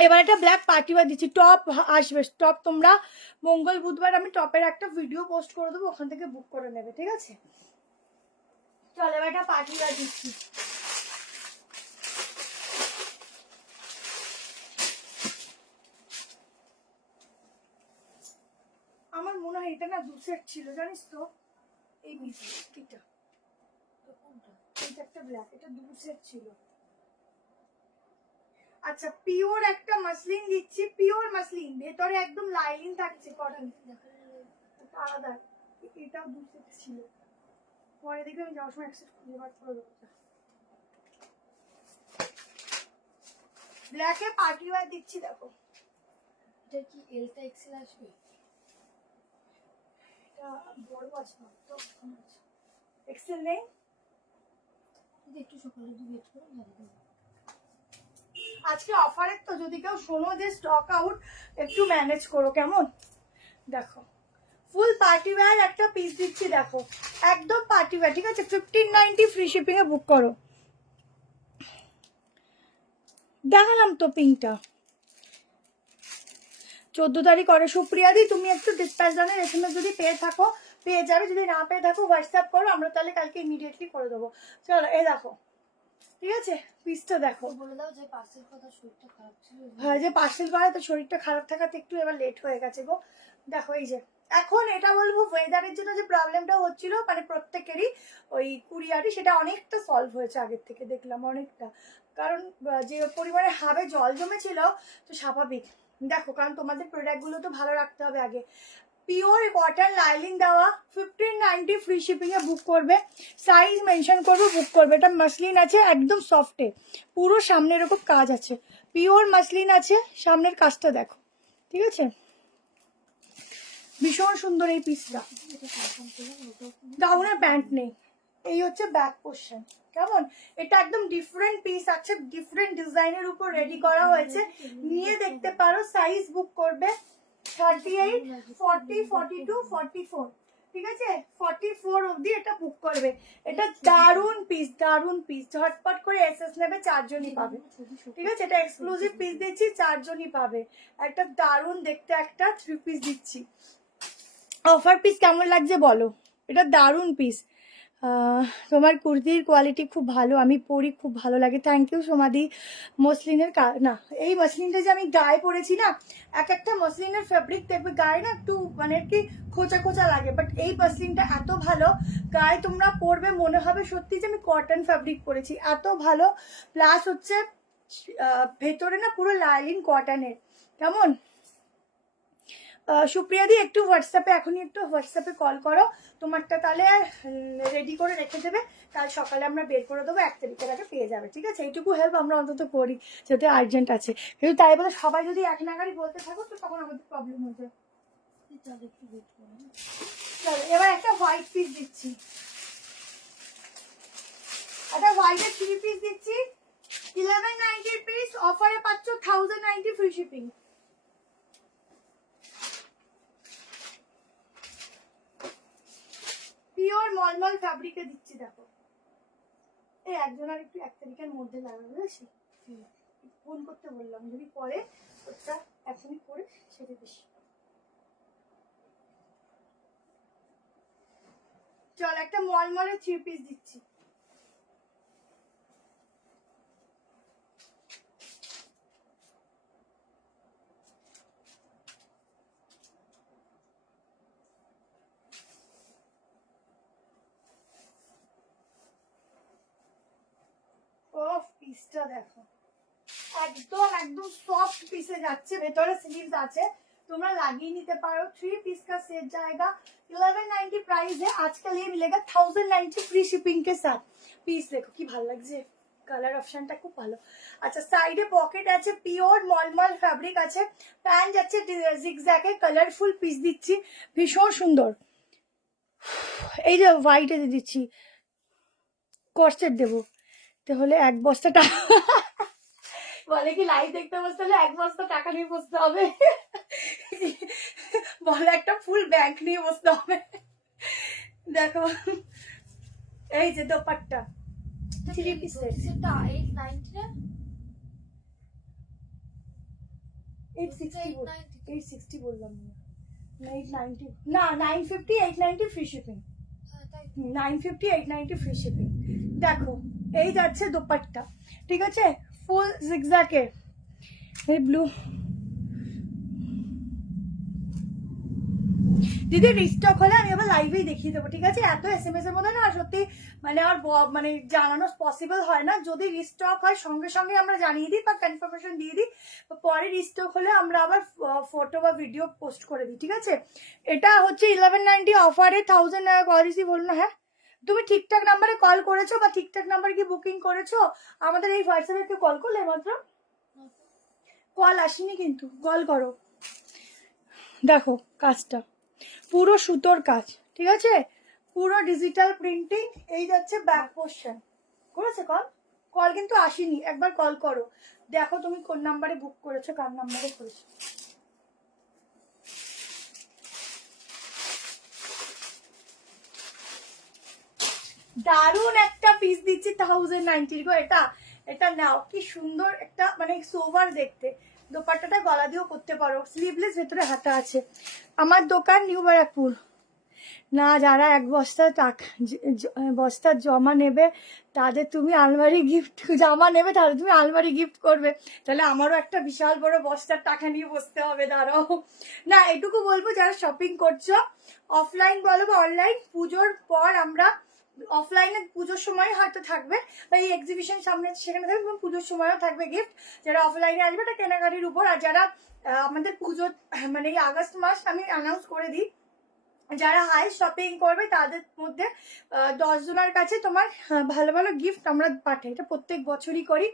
এবার একটা ব্ল্যাক পার্টি ওয়্যার দিচ্ছি, টপ আসবে, টপ তোমরা মঙ্গল বুধবার আমি টপের একটা ভিডিও পোস্ট করে দেবো, ওখান থেকে বুক করে নেবে, ঠিক আছে? চলো এবার একটা পার্টি ওয়্যার দিচ্ছি। আমার মনে হয় এটা না 2 সেট ছিল, জানিস তো? এই এটা একটা ব্ল্যাক, এটা 2 সেট ছিল। আচ্ছা, পিওর একটা মাসলিন দিচ্ছি, পিওর মাসলিন, ভেতরে একদম লাইনিং থাকছে, কটন আলাদা, এটাও 2 সেট ছিল, পরে দেখবে আমি যাওয়ার সময় অ্যাকসেপ্ট খুঁজে বার করে দেবো। ব্ল্যাকে পার্টি ওয়্যার দিচ্ছি, দেখো এটা কি এলটা এক্সেল আসবে? এটা বড় আছে না তো, এক্সেল নেই, একটু সকালে ওয়েট করো, জানিয়ে দেবো। আজকে অফারের তো, যদি কেউ শোনো যে স্টক আউট, একটু ম্যানেজ করো কেমন? দেখো ফুল পার্টি ওয়্যার একটা পিস দিচ্ছি, দেখো একদম পার্টি ওয়্যার, ঠিক আছে? 1590 ফ্রি শিপিং এ বুক করো। দেখালাম তো পিঙ্কটা, 14 তারিখ করে। সুপ্রিয়াদি তুমি একটু ডিসপ্যাচ ডানের এসএমএস যদি পেয়ে থাকো পেয়ে যাবে, যদি না পেয়ে থাকো হোয়াটসঅ্যাপ করো, আমরা তাহলে কালকে ইমিডিয়েটলি করে দেবো। চলো এই দেখো, ঠিক আছে পিসটা দেখো। বলে দাও যে পার্সেল কথা শরীরটা খারাপ ছিল। হ্যাঁ যে পার্সেল করা তো শরীরটা খারাপ থাকাতে একটু এবার লেট হয়ে গেছে গো। দেখো এই যে এখন এটা বলবো ওয়েদারের জন্য যে প্রবলেমটা হচ্ছিল মানে প্রত্যেকেরই ওই কুরিয়ারই, সেটা অনেকটা সলভ হয়েছে আগের থেকে দেখলাম অনেকটা, কারণ যে পরিমাণে হাবে জল জমেছিল তো স্বাভাবিক। দেখো কারণ তোমাদের প্রোডাক্টগুলো তো ভালো রাখতে হবে আগে। পিওর কটন লাইলিং দেওয়া 1590 ফ্রি শিপিং এ বুক করবে, সাইজ মেনশন করবে বুক করবে। এটা মাসলিন আছে একদম সফটে, পুরো সামনের এরকম কাজ আছে, পিওর মাসলিন আছে, সামনের কাজটা দেখো, ঠিক আছে ভীষণ সুন্দর এই পিসটা। গাউনের প্যান্ট নেই, এই হচ্ছে ব্যাক পোর্শন। কেমন এটা একদম ডিফারেন্ট পিস আছে, ডিফারেন্ট ডিজাইনের উপর রেডি করা হয়েছে, নিয়ে দেখতে পারো। সাইজ বুক করবে 38, 40, 42, 44, ঠিক আছে 44 অবধি এটা বুক করবে। এটা দারুন পিস, দারুন পিস, ঝটপট করে এসএস নেবে, 4 জনই পাবে, ঠিক আছে। এটা এক্সক্লুসিভ পিস দিচ্ছি, 4 জনই পাবে। একটা দারুন দেখতে একটা 3 পিস দিচ্ছি। অফার পিস কেমন লাগছে বলো, এটা দারুন পিস। তোমার কুর্তির কোয়ালিটি খুব ভালো, আমি পরি, খুব ভালো লাগে। Thank you সোমাদি। মসলিনের না এই মসলিনটা যে আমি গায়ে পরেছি না, এক একটা মসলিনের ফেব্রিক দেখবে গায়ে না একটু মানে কি খোঁচা খোঁচা লাগে, বাট এই মসলিনটা এত ভালো গায়ে তোমরা পরবে মনে হবে সত্যি যে আমি কটন ফেব্রিক পরেছি, এত ভালো। প্লাস হচ্ছে ভেতরে না পুরো লাইলিন কটনের। কেমন সুপ্রিয়া দি একটু হোয়াটসঅ্যাপে এখনই একটু হোয়াটসঅ্যাপে কল করো, তোমারটা তাহলে রেডি করে রেখে দেবে, কাল সকালে আমরা বের করে দেবো, 1 তারিখের আগে পেয়ে যাবে, ঠিক আছে। এইটুকু হেল্প আমরা অন্তত করি, যেহেতু আর্জেন্ট আছে। কিন্তু তাই বলে সবাই যদি এক নাগাড়ি বলতে থাকো তো তখন আমাদের প্রবলেম হয়ে যায়। চলো এবার একটা হোয়াইট পিস দিচ্ছি, একটা হোয়াইটের 3 পিস দিচ্ছি, 1190 পিস, অফারে পাচ্ছ 1090 ফ্রি শিপিং। পিওর মলমল ফ্যাব্রিকে দিচ্ছি দেখো। এই একজন আর একটু 1 তারিখের মধ্যে লাগাবে, বুঝেছি ফোন করতে বললাম, যদি পরে ওটা এখনই করে সেটা বেশি। চল একটা মলমলের 3 পিস দিচ্ছি। পিসটা দেখো একদম একদম সফট পিসে যাচ্ছে, ভেতরে স্লিভস আছে, তোমরা লাগিয়ে নিতে পারো। 3 पीस का सेट जाएगा 1190 प्राइस है, आजकल ये मिलेगा 1090 फ्री शिपिंग के साथ। পিস দেখো কি ভালো লাগছে, কালার অপশনটা খুব ভালো। আচ্ছা সাইডে পকেট আছে, পিওর মলমল ফ্যাব্রিক আছে, প্যান্ট যাচ্ছে জিগজ্যাগে, কালারফুল পিস দিচ্ছি ভীষণ সুন্দর। এই যে হোয়াইটে দিচ্ছি, কর্সেট দেবো তাহলে 1 বস্তা টাকা বলে কি লাইভ দেখতে বসতে হলে 1 বস্তা টাকা নিয়ে বসতে হবে, বলে একটা ফুল ব্যাংক নিয়ে বসতে হবে। দেখো এই যে দোপাট্টা 3 পিস সেটটা 890 না 860 বললাম না 890 না 950 890 ফ্রি শিপিং, 950 890 ফ্রি শিপিং। দেখো এই যাচ্ছে দোপাট্টা, ঠিক আছে ফুল জিগজ্যাগে, এই ব্লু। দিদি রিস্টক হলে আমি আবার লাইভেই দেখিয়ে দেবো, ঠিক আছে। এত এসএমএস এর মধ্যে না সত্যি মানে আর মানে জানানো পসিবল হয় না। যদি রিস্টক হয় সঙ্গে সঙ্গে আমরা জানিয়ে দিই বা কনফার্মেশন দিয়ে দিই, পরে রিস্টক হলে আমরা আবার ফটো বা ভিডিও পোস্ট করে দিই, ঠিক আছে। এটা হচ্ছে 1190 অফারে 1000 টাকা কল রিসিভ হলো না। হ্যাঁ তুমি ঠিকঠাক নাম্বারে কল করেছো বা ঠিকঠাক নাম্বারে কি বুকিং করেছো, আমাদের এই হোয়াটসঅ্যাপে একটু কল করলে মাত্র, কল আসেনি কিন্তু কল করো। দেখো কাজটা পুরো সুতোর কাজ, ঠিক আছে পুরো ডিজিটাল প্রিন্টিং। এই যাচ্ছে ব্যাক পোর্শন, করেছে কল, কল কিন্তু আসেনি, একবার কল করো দেখো তুমি কোন নাম্বারে বুক করেছো, কার নাম্বারে করেছো। দারুন একটা পিস দিচ্ছি 1090 গো। এটা এটা নাও, কি সুন্দর একটা মানে সোভার দেখতে, দোপাট্টাটা গলা দিয়েও করতে পারো, স্লিভলেস, ভেতরে হাতা আছে। আমার দোকান নিউ ব্যারাকপুর। না, যারা এক বস্তা টাকা বস্তা জমা নেবে তাদের তুমি আলমারি গিফট, জামা নেবে তাদের তুমি আলমারি গিফট করবে, তাহলে আমারও একটা বিশাল বড় বস্তার টাকা নিয়ে বসতে হবে, দাঁড়াও। না, এটুকু বলবো যারা শপিং করছো অফলাইন বলো বা অনলাইন, পুজোর পর আমরা অফলাইনে পুজোর সময় হয়তো থাকবে বা এই এক্সিবিশন সামনে সেখানে থাকবে, এবং পুজোর সময়ও থাকবে গিফট। যারা অফলাইনে আসবে এটা কেনাকাটির উপর। আর যারা আমাদের পুজোর মানে এই আগস্ট মাস আমি অ্যানাউন্স করে দিই, যারা হাই শপিং করবে তাদের মধ্যে 10 জনের কাছে তোমার ভালো ভালো গিফট আমরা পাঠাই। এটা প্রত্যেক বছরই করি,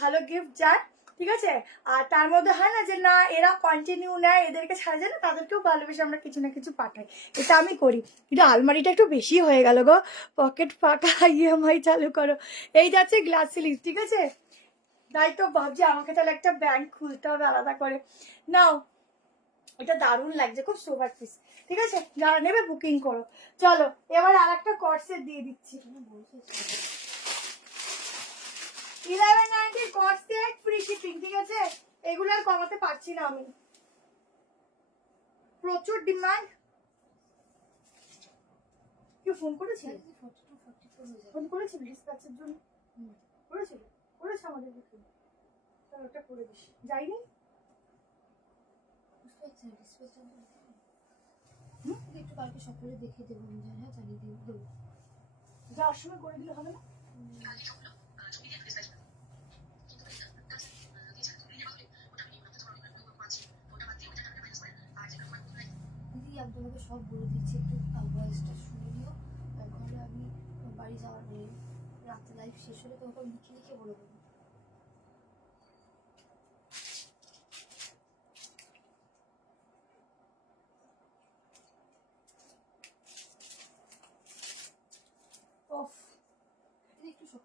ভালো গিফট যায়, ঠিক আছে। আর তার মধ্যে হয় না যে না এরা কন্টিনিউ নেয়, এদেরকে ছাড়া যায় না, তাদেরকেও ভালোবেসে আমরা কিছু না কিছু পাঠাই, এটা আমি করি। কিন্তু আলমারিটা একটু বেশি হয়ে গেল গো, পকেট ফাঁকা, ইএমআই চালু করো। এই যাচ্ছে গ্লাস সিলিং, ঠিক আছে। তাই তো ভাবছি আমাকে তাহলে একটা ব্যাংক খুলতে হবে আলাদা করে। নাও, এটা দারুণ লাগছে, খুব সোভার পিস, ঠিক আছে। যারা নেবে বুকিং করো। চলো এবার আর একটা কর্সেট দিয়ে দিচ্ছি, 1190 কর্সেট, ফ্রি শিপিং, ঠিক আছে। এগুলো আর কমাতে পারছি না আমি, প্রচুর ডিমান্ড। কেউ ফোন করেছিল? ফোন করেছিল ডিসপ্যাচের জন্য? করেছিল, করেছে আমাদের বুকিং, তাহলে ওটা করে দিস। যাইনি একটু কালকে সকালে দেখে দেবো, হ্যাঁ চালিয়ে দেবো, যাওয়ার সময় করে দিলে হবে না? দিদি আমি তোমাকে সব বলে দিচ্ছি, একটু ভয়েসটা শুনে নিও। ঘরে আমি বাড়ি যাওয়ার রাতে লাইফ শেষ হলে তোমাকে লিখে লিখে বলে দেবো।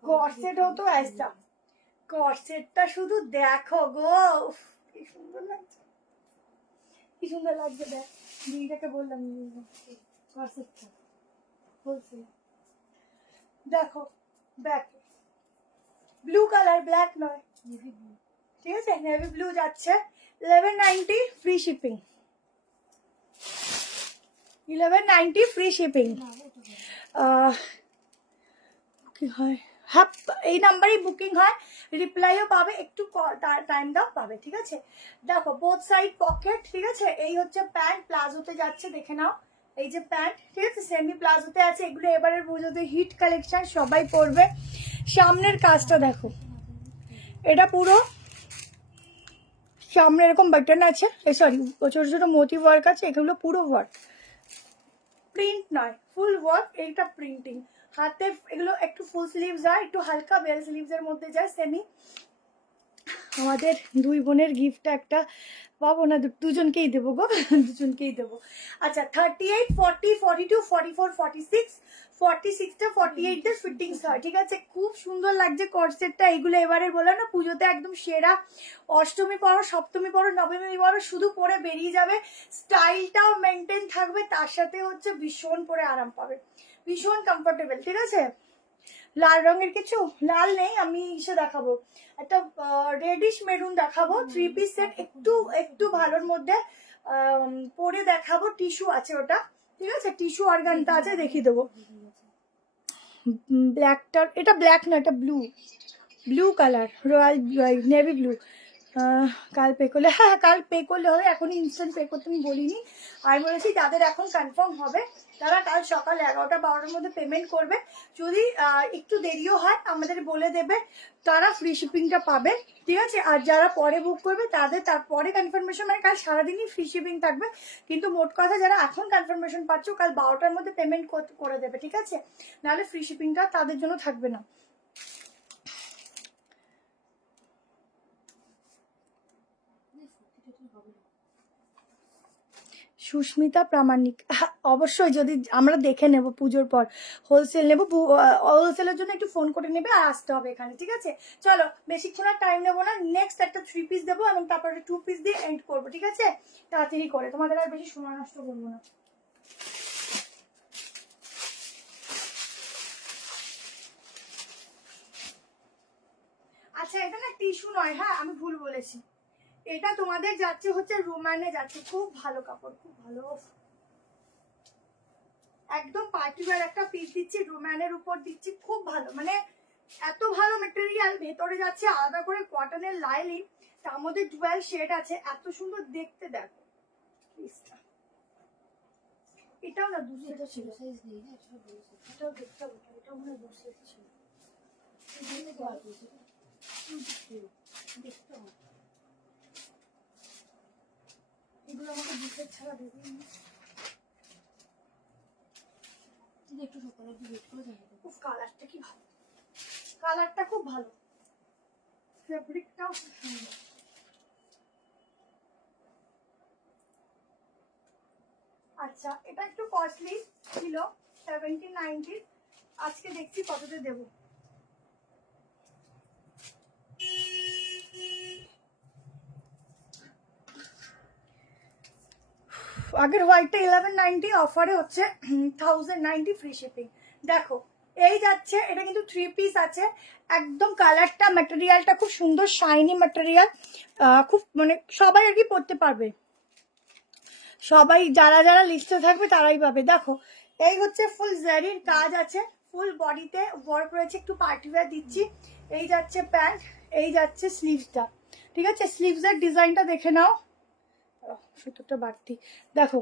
কর্সেটও তো ऐसा, কর্সেটটা শুধু দেখো গো, কি সুন্দর লাগছে, কি সুন্দর লাগছে। দেখ দিদিটাকে বললাম কর্সেটটা বলছে, দেখো ব্যাক ব্লু কালার, ব্ল্যাক নয়, নেভি ব্লু। ঠিক আছে, নেভি ব্লু যাচ্ছে 1190 free shipping, 1190 free shipping. Booking হয়, হ্যাঁ এই নাম্বারেই বুকিং হয়, রিপ্লাইও পাবে, একটু টাইম দাও পাবে, ঠিক আছে। দেখো বোথ সাইড পকেট, ঠিক আছে। এই হচ্ছে প্যান্ট, প্লাজোতে যাচ্ছে, দেখে নাও। এই যে প্যান্ট, ঠিক আছে, সেমি প্লাজোতে আছে। এগুলো এবারের পুজোতে হিট কালেকশন, সবাই পরবে। সামনের কাজটা দেখো, এটা পুরো সামনে এরকম বাটন আছে, সরি ছোট ছোট মোটিভ ওয়ার্ক আছে, এগুলো পুরো ওয়ার্ক, প্রিন্ট নয়, ফুল ওয়ার্ক। এইটা প্রিন্টিং, হাতে এগুলো একটু ফুল স্লিভস যায়, একটু হালকা বেল স্লিভস এর মধ্যে যায়, সেমি। আমাদের দুই বোনের গিফট একটা পাবো না, দুজনকেই দেবো গো, দুজনকেই দেবো। আচ্ছা 38, 40, 42, 44, 46, 46টা 48 এর ফিটিংস হয়, ঠিক আছে। খুব সুন্দর লাগছে কর্সেটটা। এগুলো এবারে বললাম না পুজোতে একদম সেরা। অষ্টমী পরো, সপ্তমী পরো, নবমী পরো, শুধু পরে বেরিয়ে যাবে, স্টাইলটাও মেনটেন থাকবে, তার সাথে হচ্ছে ভীষণ পরে আরাম পাবে, ভীষণ কমফোর্টেবল, ঠিক আছে। লাল রঙের কিছু, লাল নেই, আমি ইসে দেখাবো, একটা রেডিশ মেরুন দেখাবো, 3 পিস সেট, একটু একটু ভালোর মধ্যে পরে দেখাবো। টিস্যু আছে ওটা, ঠিক আছে, টিস্যু অর্গানটা আছে, দেখিয়ে দেবো। ব্ল্যাকটা, এটা ব্ল্যাক না, এটা blue, blue colour, royal navy blue. কাল পে করলে, হ্যাঁ কাল পে করলে হবে, এখনই ইনস্ট্যান্ট পে করতে আমি বলিনি। আমি বলেছি যাদের এখন কনফার্ম হবে তারা কাল সকাল 11টা 12টার মধ্যে পেমেন্ট করবে। যদি একটু দেরিও হয় আমাদের বলে দেবে, তারা ফ্রি শিপিংটা পাবে, ঠিক আছে। আর যারা পরে বুক করবে তাদের তারপরে কনফার্মেশন, মানে কাল সারাদিনই ফ্রি শিপিং থাকবে। কিন্তু মোট কথা যারা এখন কনফার্মেশন পাচ্ছ কাল 12টার মধ্যে পেমেন্ট করে দেবে, ঠিক আছে, নাহলে ফ্রি শিপিংটা তাদের জন্য থাকবে না। সুস্মিতা প্রামাণিক, অবশ্যই যদি আমরা দেখে নেব পুজোর পর, হোলসেল নেব, হোলসেলের জন্য একটু ফোন করে নেবে আর আসতে হবে এখানে, ঠিক আছে। চলো বেশিক্ষণ আর টাইম নেবো না, নেক্সট একটা 3 পিস দেবো এবং তারপরে 2 পিস দিয়ে এন্ড করবো, ঠিক আছে, তাড়াতাড়ি করে, তোমাদের আর বেশি সময় নষ্ট করবো না। আচ্ছা এটা না টিস্যু নয়, হ্যাঁ আমি ভুল বলেছি, এটা তোমাদের যাচ্ছে হচ্ছে রোমানে যাচ্ছে, খুব ভালো কাপড়, খুব ভালো, একদম পার্টিওয়ার একটা পিস দিচ্ছি, রোমানের উপর দিচ্ছি, খুব ভালো, মানে এত ভালো মেটেরিয়াল, ভেতরে যাচ্ছে আলাদা করে কটনের লাইলিং, তার মধ্যে 12 শেড আছে, এত সুন্দর দেখতে। দেখো পিসটা, এটাও না দুশো এটা ছিল সাইজ নেই না, এটা বড় সাইজ। এটাও দেখতে হবে, এটাও মনে হয় দুশো ছিল, এটা কি বার করেছে? দেখতে হবে, এগুলো আমাকে দুশো ছাড়া দেবে না। তুমি একটু সকালে একটু ওয়েট করে যাবে। খুব কালারটা কি ভালো, কালারটা খুব ভালো, ফেব্রিকটাও খুব সুন্দর। আচ্ছা, এটা একটু কস্টলি ছিল, 1790, আজকে দেখছি কততে দেব। আগের হোয়াইটটা 1190, অফারে হচ্ছে 1090 ফ্রি শিপিং। দেখো এই যাচ্ছে, এটা কিন্তু 3 পিস আছে, একদম কালারটা ম্যাটেরিয়ালটা খুব সুন্দর, শাইনি ম্যাটেরিয়াল, খুব মানে সবাই আর কি পরতে পারবে, সবাই যারা যারা লিস্টে থাকবে তারাই পাবে। দেখো এই হচ্ছে ফুল জারির কাজ আছে, ফুল বডিতে ওয়ার্ক রয়েছে, একটু পার্টিওয়্যার দিচ্ছি। এই যাচ্ছে প্যান্ট, এই যাচ্ছে স্লিভসটা, ঠিক আছে, স্লিভসের ডিজাইনটা দেখে নাও, সুতোটা বাড়তি, দেখো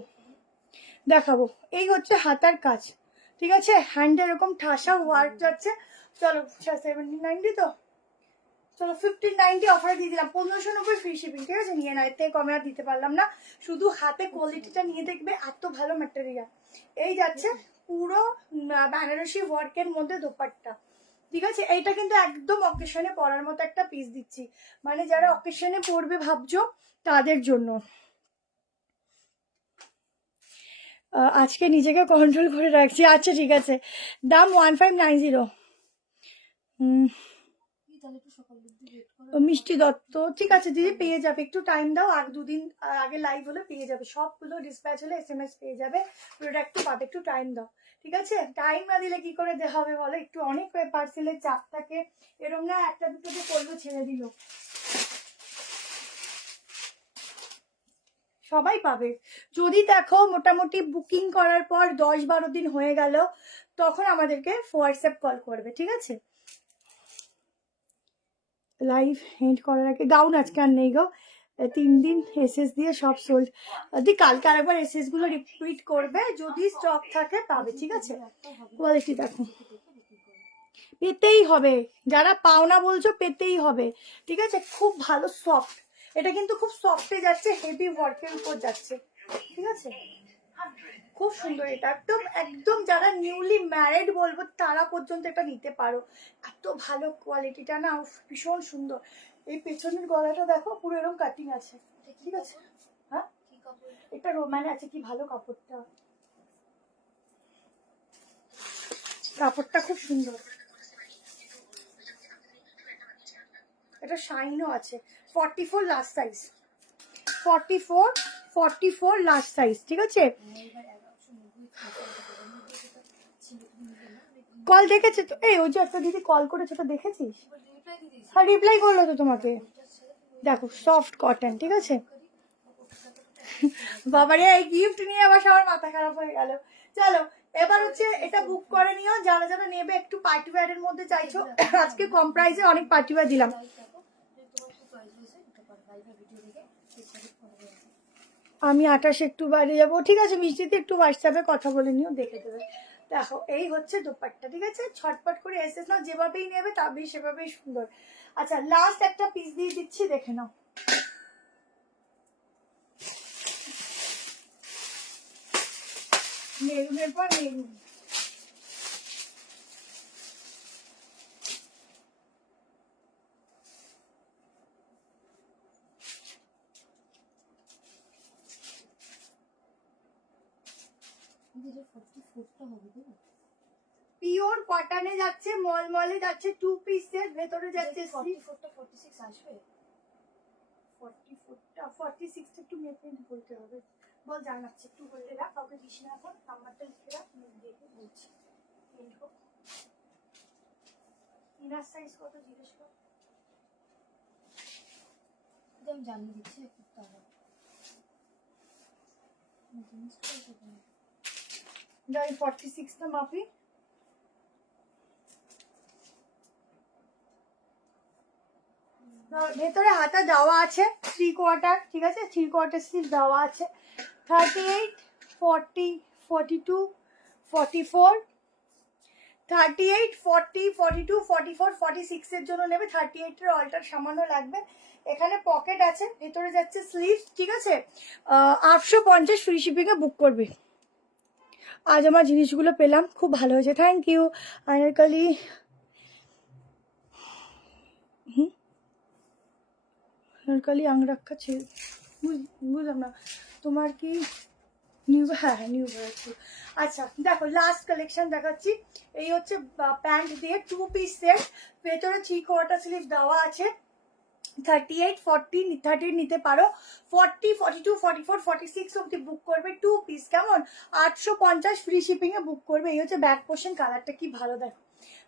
দেখাবো, এই হচ্ছে হাতার কাজ, ঠিক আছে, হ্যান্ডে এরকম ঠাসা ওয়ার্ক যাচ্ছে। চলো 1790 তো, চলো 1590 অফার দিয়ে দিলাম, 1590 ফ্রি শিপিং, ঠিক আছে, নিয়ে না, এর থেকে কমে আর দিতে পারলাম না, শুধু হাতে কোয়ালিটিটা নিয়ে দেখবে, এত ভালো ম্যাটেরিয়াল। এই যাচ্ছে পুরো বেনারসি ওয়ার্কের মধ্যে দোপাট্টা, ঠিক আছে, এইটা কিন্তু একদম অকেশনে পরার মতো একটা পিস দিচ্ছি, মানে যারা অকেশনে পরবে ভাবছো তাদের জন্য। আজকে নিজেকে কন্ট্রোল করে রাখছি, আচ্ছা ঠিক আছে, দাম 1590। তাহলে একটু সকালে একটু ওয়েট করো। মিষ্টি দত্ত, ঠিক আছে দিদি, পেয়ে যাবে, একটু টাইম দাও, আর দুদিন আগে লাইভ হলে পেয়ে যাবে, সবগুলো ডিসপ্যাচ হলে SMS পেয়ে যাবে, প্রোডাক্টও পাবে, একটু টাইম দাও, ঠিক আছে, টাইম না দিলে কি করে দেওয়া হবে বলো, একটু অনেক পার্সেলের চাপ থাকে, এরকম না একটা দুটোতে করলো ছেড়ে দিল, সবাই পাবে। যদি দেখো মোটামুটি বুকিং করার পর 10-12 দিন হয়ে গেল, তখন আমাদেরকে হোয়াটসঅ্যাপ কল করবে, ঠিক আছে। লাইভ এন্ড করার আগে গাউন আজকে আর নেই গো, 3 দিন এসএস দিয়ে সব সোল্ড, দি কালকে আরেকবার এসএস গুলো রিপিট করবে, যদি স্টক থাকে পাবে, ঠিক আছে। কোয়ালিটি দেখো, পেতেই হবে, যারা পাও না বলছো পেতেই হবে, ঠিক আছে, খুব ভালো সফট, এটা কিন্তু খুব সফটে যাচ্ছে, হেভি ওয়ার্কের উপর যাচ্ছে, ঠিক আছে, খুব সুন্দর, এটা একদম একদম যারা নিউলি ম্যারিড বলবো তারা পর্যন্ত এটা নিতে পারো, এত ভালো কোয়ালিটিটা না, ভীষণ সুন্দর। এই পেছনের গলাটা দেখো পুরো এরকম কাটিং আছে, ঠিক আছে, হ্যাঁ কি কাপড়? এটা রোমানে আছে, কি ভালো কাপড়টা, কাপড়টা খুব সুন্দর, এটা শাইনও আছে, 44 লাস্ট সাইজ, 44 লাস্ট সাইজ, ঠিক আছে। এবার 1190 ছিল, তুমি নিলে না? কল দেখেছে তো, এই ওই যে একটা দিদি কল করেছে, তো দেখেছিস? রিপ্লাই দিয়ে দিয়েছি। হ্যাঁ রিপ্লাই করলো তো তোমাকে, ওইটা ছেড়ে তুমি দেখো সফট কটন, ঠিক আছে। কাপড়টা বাবারে এই গিফট নিয়ে আবার সবার মাথা খারাপ হয়ে গেল। চলো এবার হচ্ছে এটা বুক করে নিও, যারা যারা নেবে একটু পার্টি ওয়্যারের মধ্যে চাইছো, আজকে কম প্রাইসে অনেক পার্টি ওয়্যার দিলাম। আমি 28 একটু বাইরে যাবো, ঠিক আছে, মিষ্টিতে একটু হোয়াটসঅ্যাপে কথা বলে নিও, দেখে দেবে। দেখো এই হচ্ছে দোপাট্টা, ঠিক আছে, ছটপট করে এসেছ না, যেভাবেই নেবে তবেই সেভাবেই সুন্দর। আচ্ছা লাস্ট একটা পিস দিয়ে দিচ্ছি, দেখে নাও, মেরুনের পর মেরুন, পিওর কটনে যাচ্ছে, মলমলে যাচ্ছে, 2 পিসের ভেতরে যাচ্ছে, 46 আসবে। 44টা 46টা একটু মেপে বলতে হবে, বল জানাচ্ছি, একটু বলতে রাখ, কাউকে দিস না, এখন নাম্বারটা লিখে রাখ, দেখে বলছি। ইনার সাইজ কত জিজ্ঞেস কর, কিন্তু আমি জানিয়ে দিচ্ছি একটু তাহলে জিনিসটা কোথায়? আমি 46টা মাপি। ভেতরে হাতা দেওয়া আছে 3/4, ঠিক আছে, 3/4 স্লিভ দেওয়া আছে। 38, 40, 42, 44, 38, 40, 42, 44, 46 এর জন্য নেবে। 38 এর অল্টার সামান্য লাগবে। এখানে পকেট আছে, ভেতরে যাচ্ছে স্লিভ, ঠিক আছে। 850 ফ্রি শিপিংয়ে বুক করবে। আজ আমার জিনিসগুলো পেলাম, খুব ভালো হয়েছে, থ্যাংক ইউ আনারকলি। আনারকলি আংরাক্ষা ছিল, বুঝলাম না তোমার কি নিউ? হ্যাঁ হ্যাঁ, নিউ বেরোচ্ছি। আচ্ছা দেখো, লাস্ট কালেকশন দেখাচ্ছি। এই হচ্ছে প্যান্ট দিয়ে 2 পিস সেট, ভেতরে 3/4 স্লিভ দেওয়া আছে। 38, 40, 30 নিতে পারো। 40, 42, 44, 46 অব্দি বুক করবে 2 পিস, কেমন? 850 ফ্রি শিপিংয়ে বুক করবে। এই হচ্ছে ব্যাক পোর্শন, কালারটা কি ভালো দেখো।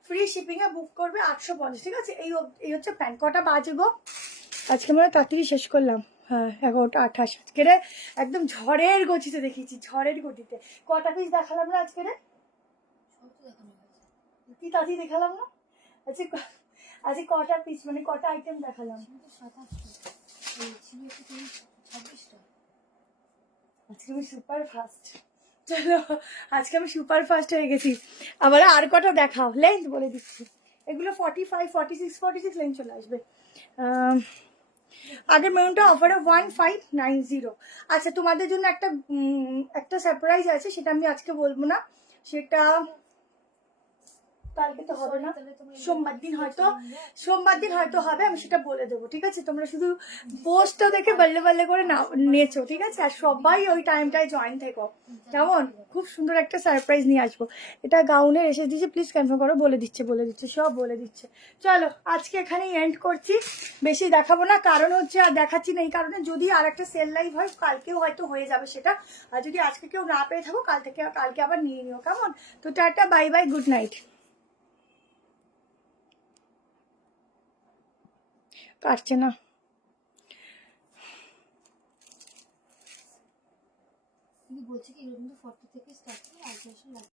ফ্রি শিপিংয়ে বুক করবে 850, ঠিক আছে। এই হচ্ছে প্যান্ট। কটা বাজে গো? আজকে মনে হয় তাড়াতাড়ি শেষ করলাম। হ্যাঁ 11টা 28। আজকে রে একদম ঝড়ের গতিতে দেখিয়েছি, ঝড়ের গতিতে। কটা পিস দেখালাম না আজকে রে? সব তো দেখানো হয়েছে। কি তাড়াতাড়ি দেখালাম না? আজকে কটা পিস মানে কটা আইটেম দেখালাম? কিন্তু 27টা এই ছিল একটু 26টা। আজকে আমি সুপার ফাস্ট। চলো, আজকে আমি সুপার ফাস্ট হয়ে গেছি। আবার আর কটা দেখাও, লেন্থ বলে দিচ্ছি। এগুলো 45, 46, 46 লেন্থ চলে আসবে। আগের মেরুনটা অফারে 1590। আচ্ছা তোমাদের জন্য একটা সারপ্রাইজ আছে, সেটা আমি আজকে বলবো না, সেটা কালকে তো হবে না, সোমবার দিন হয়তো হবে, আমি সেটা বলে দেবো, ঠিক আছে। তোমরা শুধু পোস্টটা দেখে বাল্লে বাল্লে করে না নেচো, ঠিক আছে। আর সবাই ওই টাইমটায় জয়েন থেকো, কেমন? খুব সুন্দর একটা সারপ্রাইজ নিয়ে আসবো। এটা গাউনের এসে দিয়েছে, প্লিজ কনফার্ম করো। বলে দিচ্ছে সব বলে দিচ্ছে। চলো আজকে এখানেই এন্ড করছি, বেশি দেখাবো না, কারণ হচ্ছে আর দেখাচ্ছি না এই কারণে, যদি আর একটা সেল লাইভ হয় কালকেও হয়তো হয়ে যাবে সেটা। আর যদি আজকে কেউ না পেয়ে থাকো, কালকে আবার নিয়ে নিও, কেমন? তো tata, bye bye, good night. কাটছে না। কিন্তু বলছি কি এগুলো কিন্তু 40 থেকে স্টার্ট করে আল্ট্রেশন